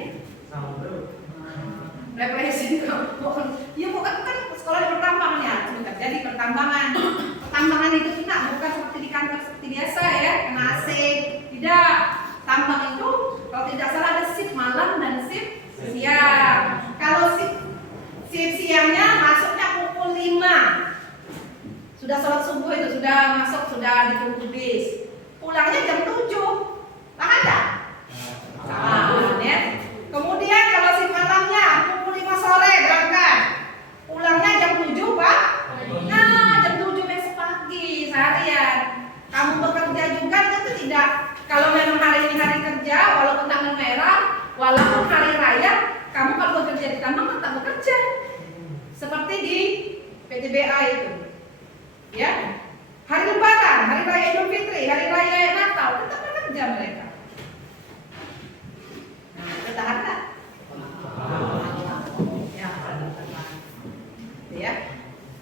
Refleksi kamu. Ya bukan kan sekolah di pertambangan ya, kerja di pertambangan. Pertambangan itu tidak bukan seperti di kantor seperti biasa ya, kena AC. Tidak, tambang itu kalau tidak salah ada shift malam dan shift siang. Kalau shift siangnya masuknya pukul 5. Sudah sholat subuh itu sudah masuk, sudah ditunggu bis. Pulangnya jam 7. Tak ada? Sama ya. Kemudian kalau shift malamnya pukul 5 sore berangkat. Pulangnya jam 7 Pak? Nah, jam 7 besok pagi seharian. Kamu bekerja juga itu tidak. Kalau memang hari ini hari kerja, walaupun tanggal merah, walaupun hari raya, kamu kalau bekerja di tambang tetap bekerja. Seperti di PTBA itu. Ya. Hari Lebaran, hari raya Idul Fitri, hari raya Natal, tetap bekerja mereka. Nah, bertahan tak? Ya.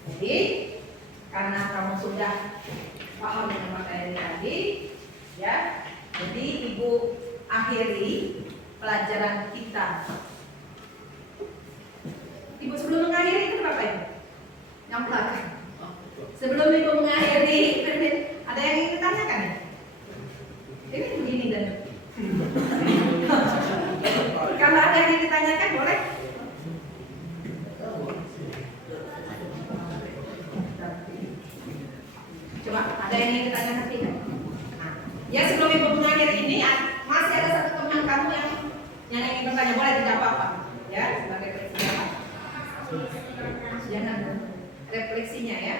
Jadi karena kamu sudah paham dengan materi tadi, ya. Jadi ibu akhiri pelajaran kita. Ibu sebelum mengakhiri itu berapa ya? Yang belakang. Sebelum ibu mengakhiri, ada yang ingin ditanyakan ya? Ini begini dan Kalau ada yang ditanyakan boleh. Coba ada yang ingin ditanyakan tidak? Nah, ya sebelum ibu mengakhiri ini masih ada satu teman kamu yang ingin bertanya, boleh tidak apa-apa ya sebagai presiden. Jangan refleksinya ya.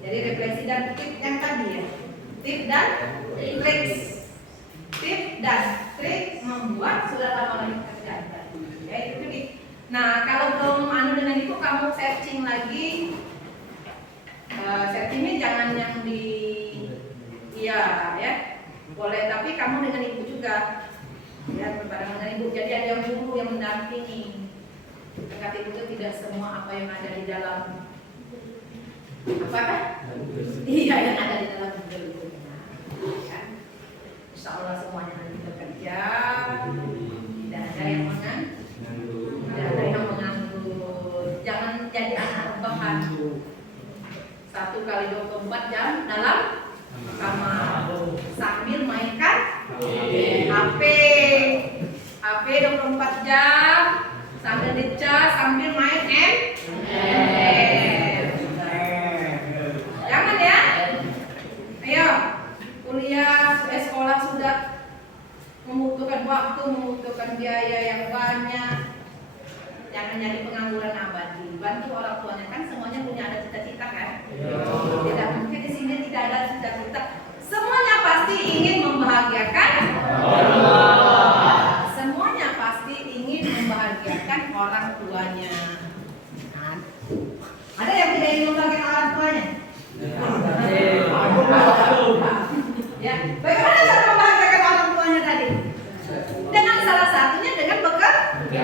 Jadi refleksi dan tip yang tadi ya. Tip dan trik. Tip dan trik membuat surat lamaran pekerjaan. Ya itu tadi. Nah kalau belum dengan itu kamu searching lagi. Searchingnya jangan yang di iya ya. Boleh tapi kamu dengan ibu juga. Ya berbarengan dengan ibu. Jadi ada yang guru yang mendampingi. Dekat ibu itu tidak semua apa yang ada di dalam apakah? Iya yang ada di dalam buku. Ya. Insya Allah semuanya nanti bekerja. Tidak ada yang menganggur. Tidak ada yang menganggur. Jangan jadi anak rebahan. 1 kali 24 jam dalam kamar sambil mainkan HP 24 jam sambil dicas sambil main jangan ya. Ayo kuliah sekolah sudah membutuhkan waktu, membutuhkan biaya yang banyak. Jangan jadi pengangguran abadi. Bantu orang tuanya, kan semuanya punya ada cita-cita kan? Tidak mungkin di sini tidak ada cita-cita. Semuanya pasti ingin membahagiakan Allah. Semuanya pasti ingin membahagiakan orang tuanya. Ada yang tidak ingin membahagiakan orang tuanya? Ya, bagaimana cara membahagiakan orang tuanya tadi? Dengan salah satunya dengan bekerja.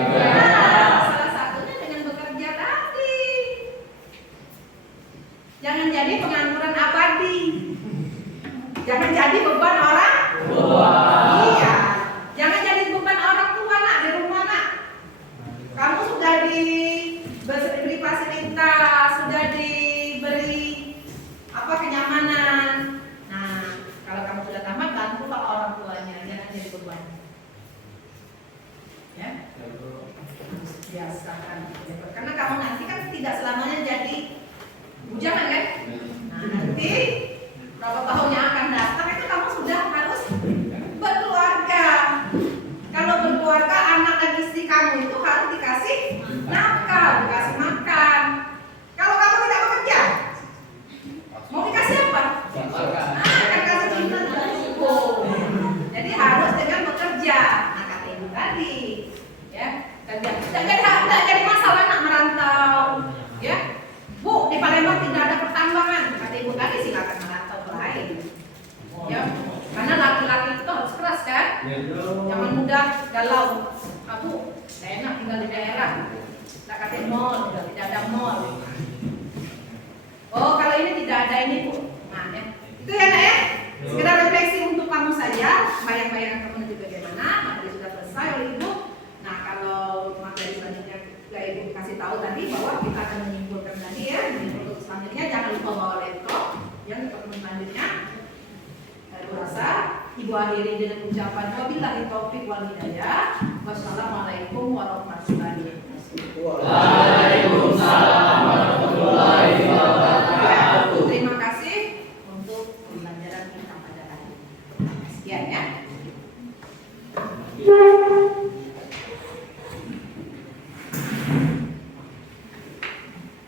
Jangan jadi pengangguran abadi. Jangan jadi beban orang tua. Iya. Jangan jadi beban orang tua nak di rumah nak. Kamu sudah diberi fasilitas, sudah diberi kenyamanan. Nah, kalau kamu sudah tamat, bantulah orang tuanya. Jangan jadi beban. Ya. Biasakan. Karena kamu nanti kan tidak selamanya jadi bujangan kan? Nah nanti berapa tahun yang akan datang itu kamu sudah harus berkeluarga. Kalau berkeluarga, anak dan istri kamu itu harus dikasih nafkah, dikasih makan. Kalau kamu tidak bekerja, mau dikasih apa? Akan kasih cinta tidak cukup. Jadi harus dengan bekerja. Nah kata ibu tadi, ya kerja. Tidak jadi masalah nak merantau, ya. Bu, di Palembang tidak ada pertambangan. Kata ibu tadi silakan merantau ke lain. Ya, karena laki-laki itu harus keras kan? Zaman muda galau. Aku tidak enak tinggal di daerah. Tak kata mall, tidak ada mall. Oh, kalau ini tidak ada ini bu. Nah, ya. Itu ya nak ya. Sekedar refleksi untuk kamu saja. Bayang-bayang kamu nanti bagaimana? Materi sudah selesai oleh ibu. Nah, kalau materi selanjutnya ibu kasih tahu tadi bahwa kita akan menyimpulkan tadi ya. Untuk selanjutnya jangan lupa bawa laptop. Yang pertemuan selanjutnya, aku rasa ibu akhiri dengan ucapan wabillahi taufiq wal hidayah. Wassalamualaikum warahmatullahi wabarakatuh.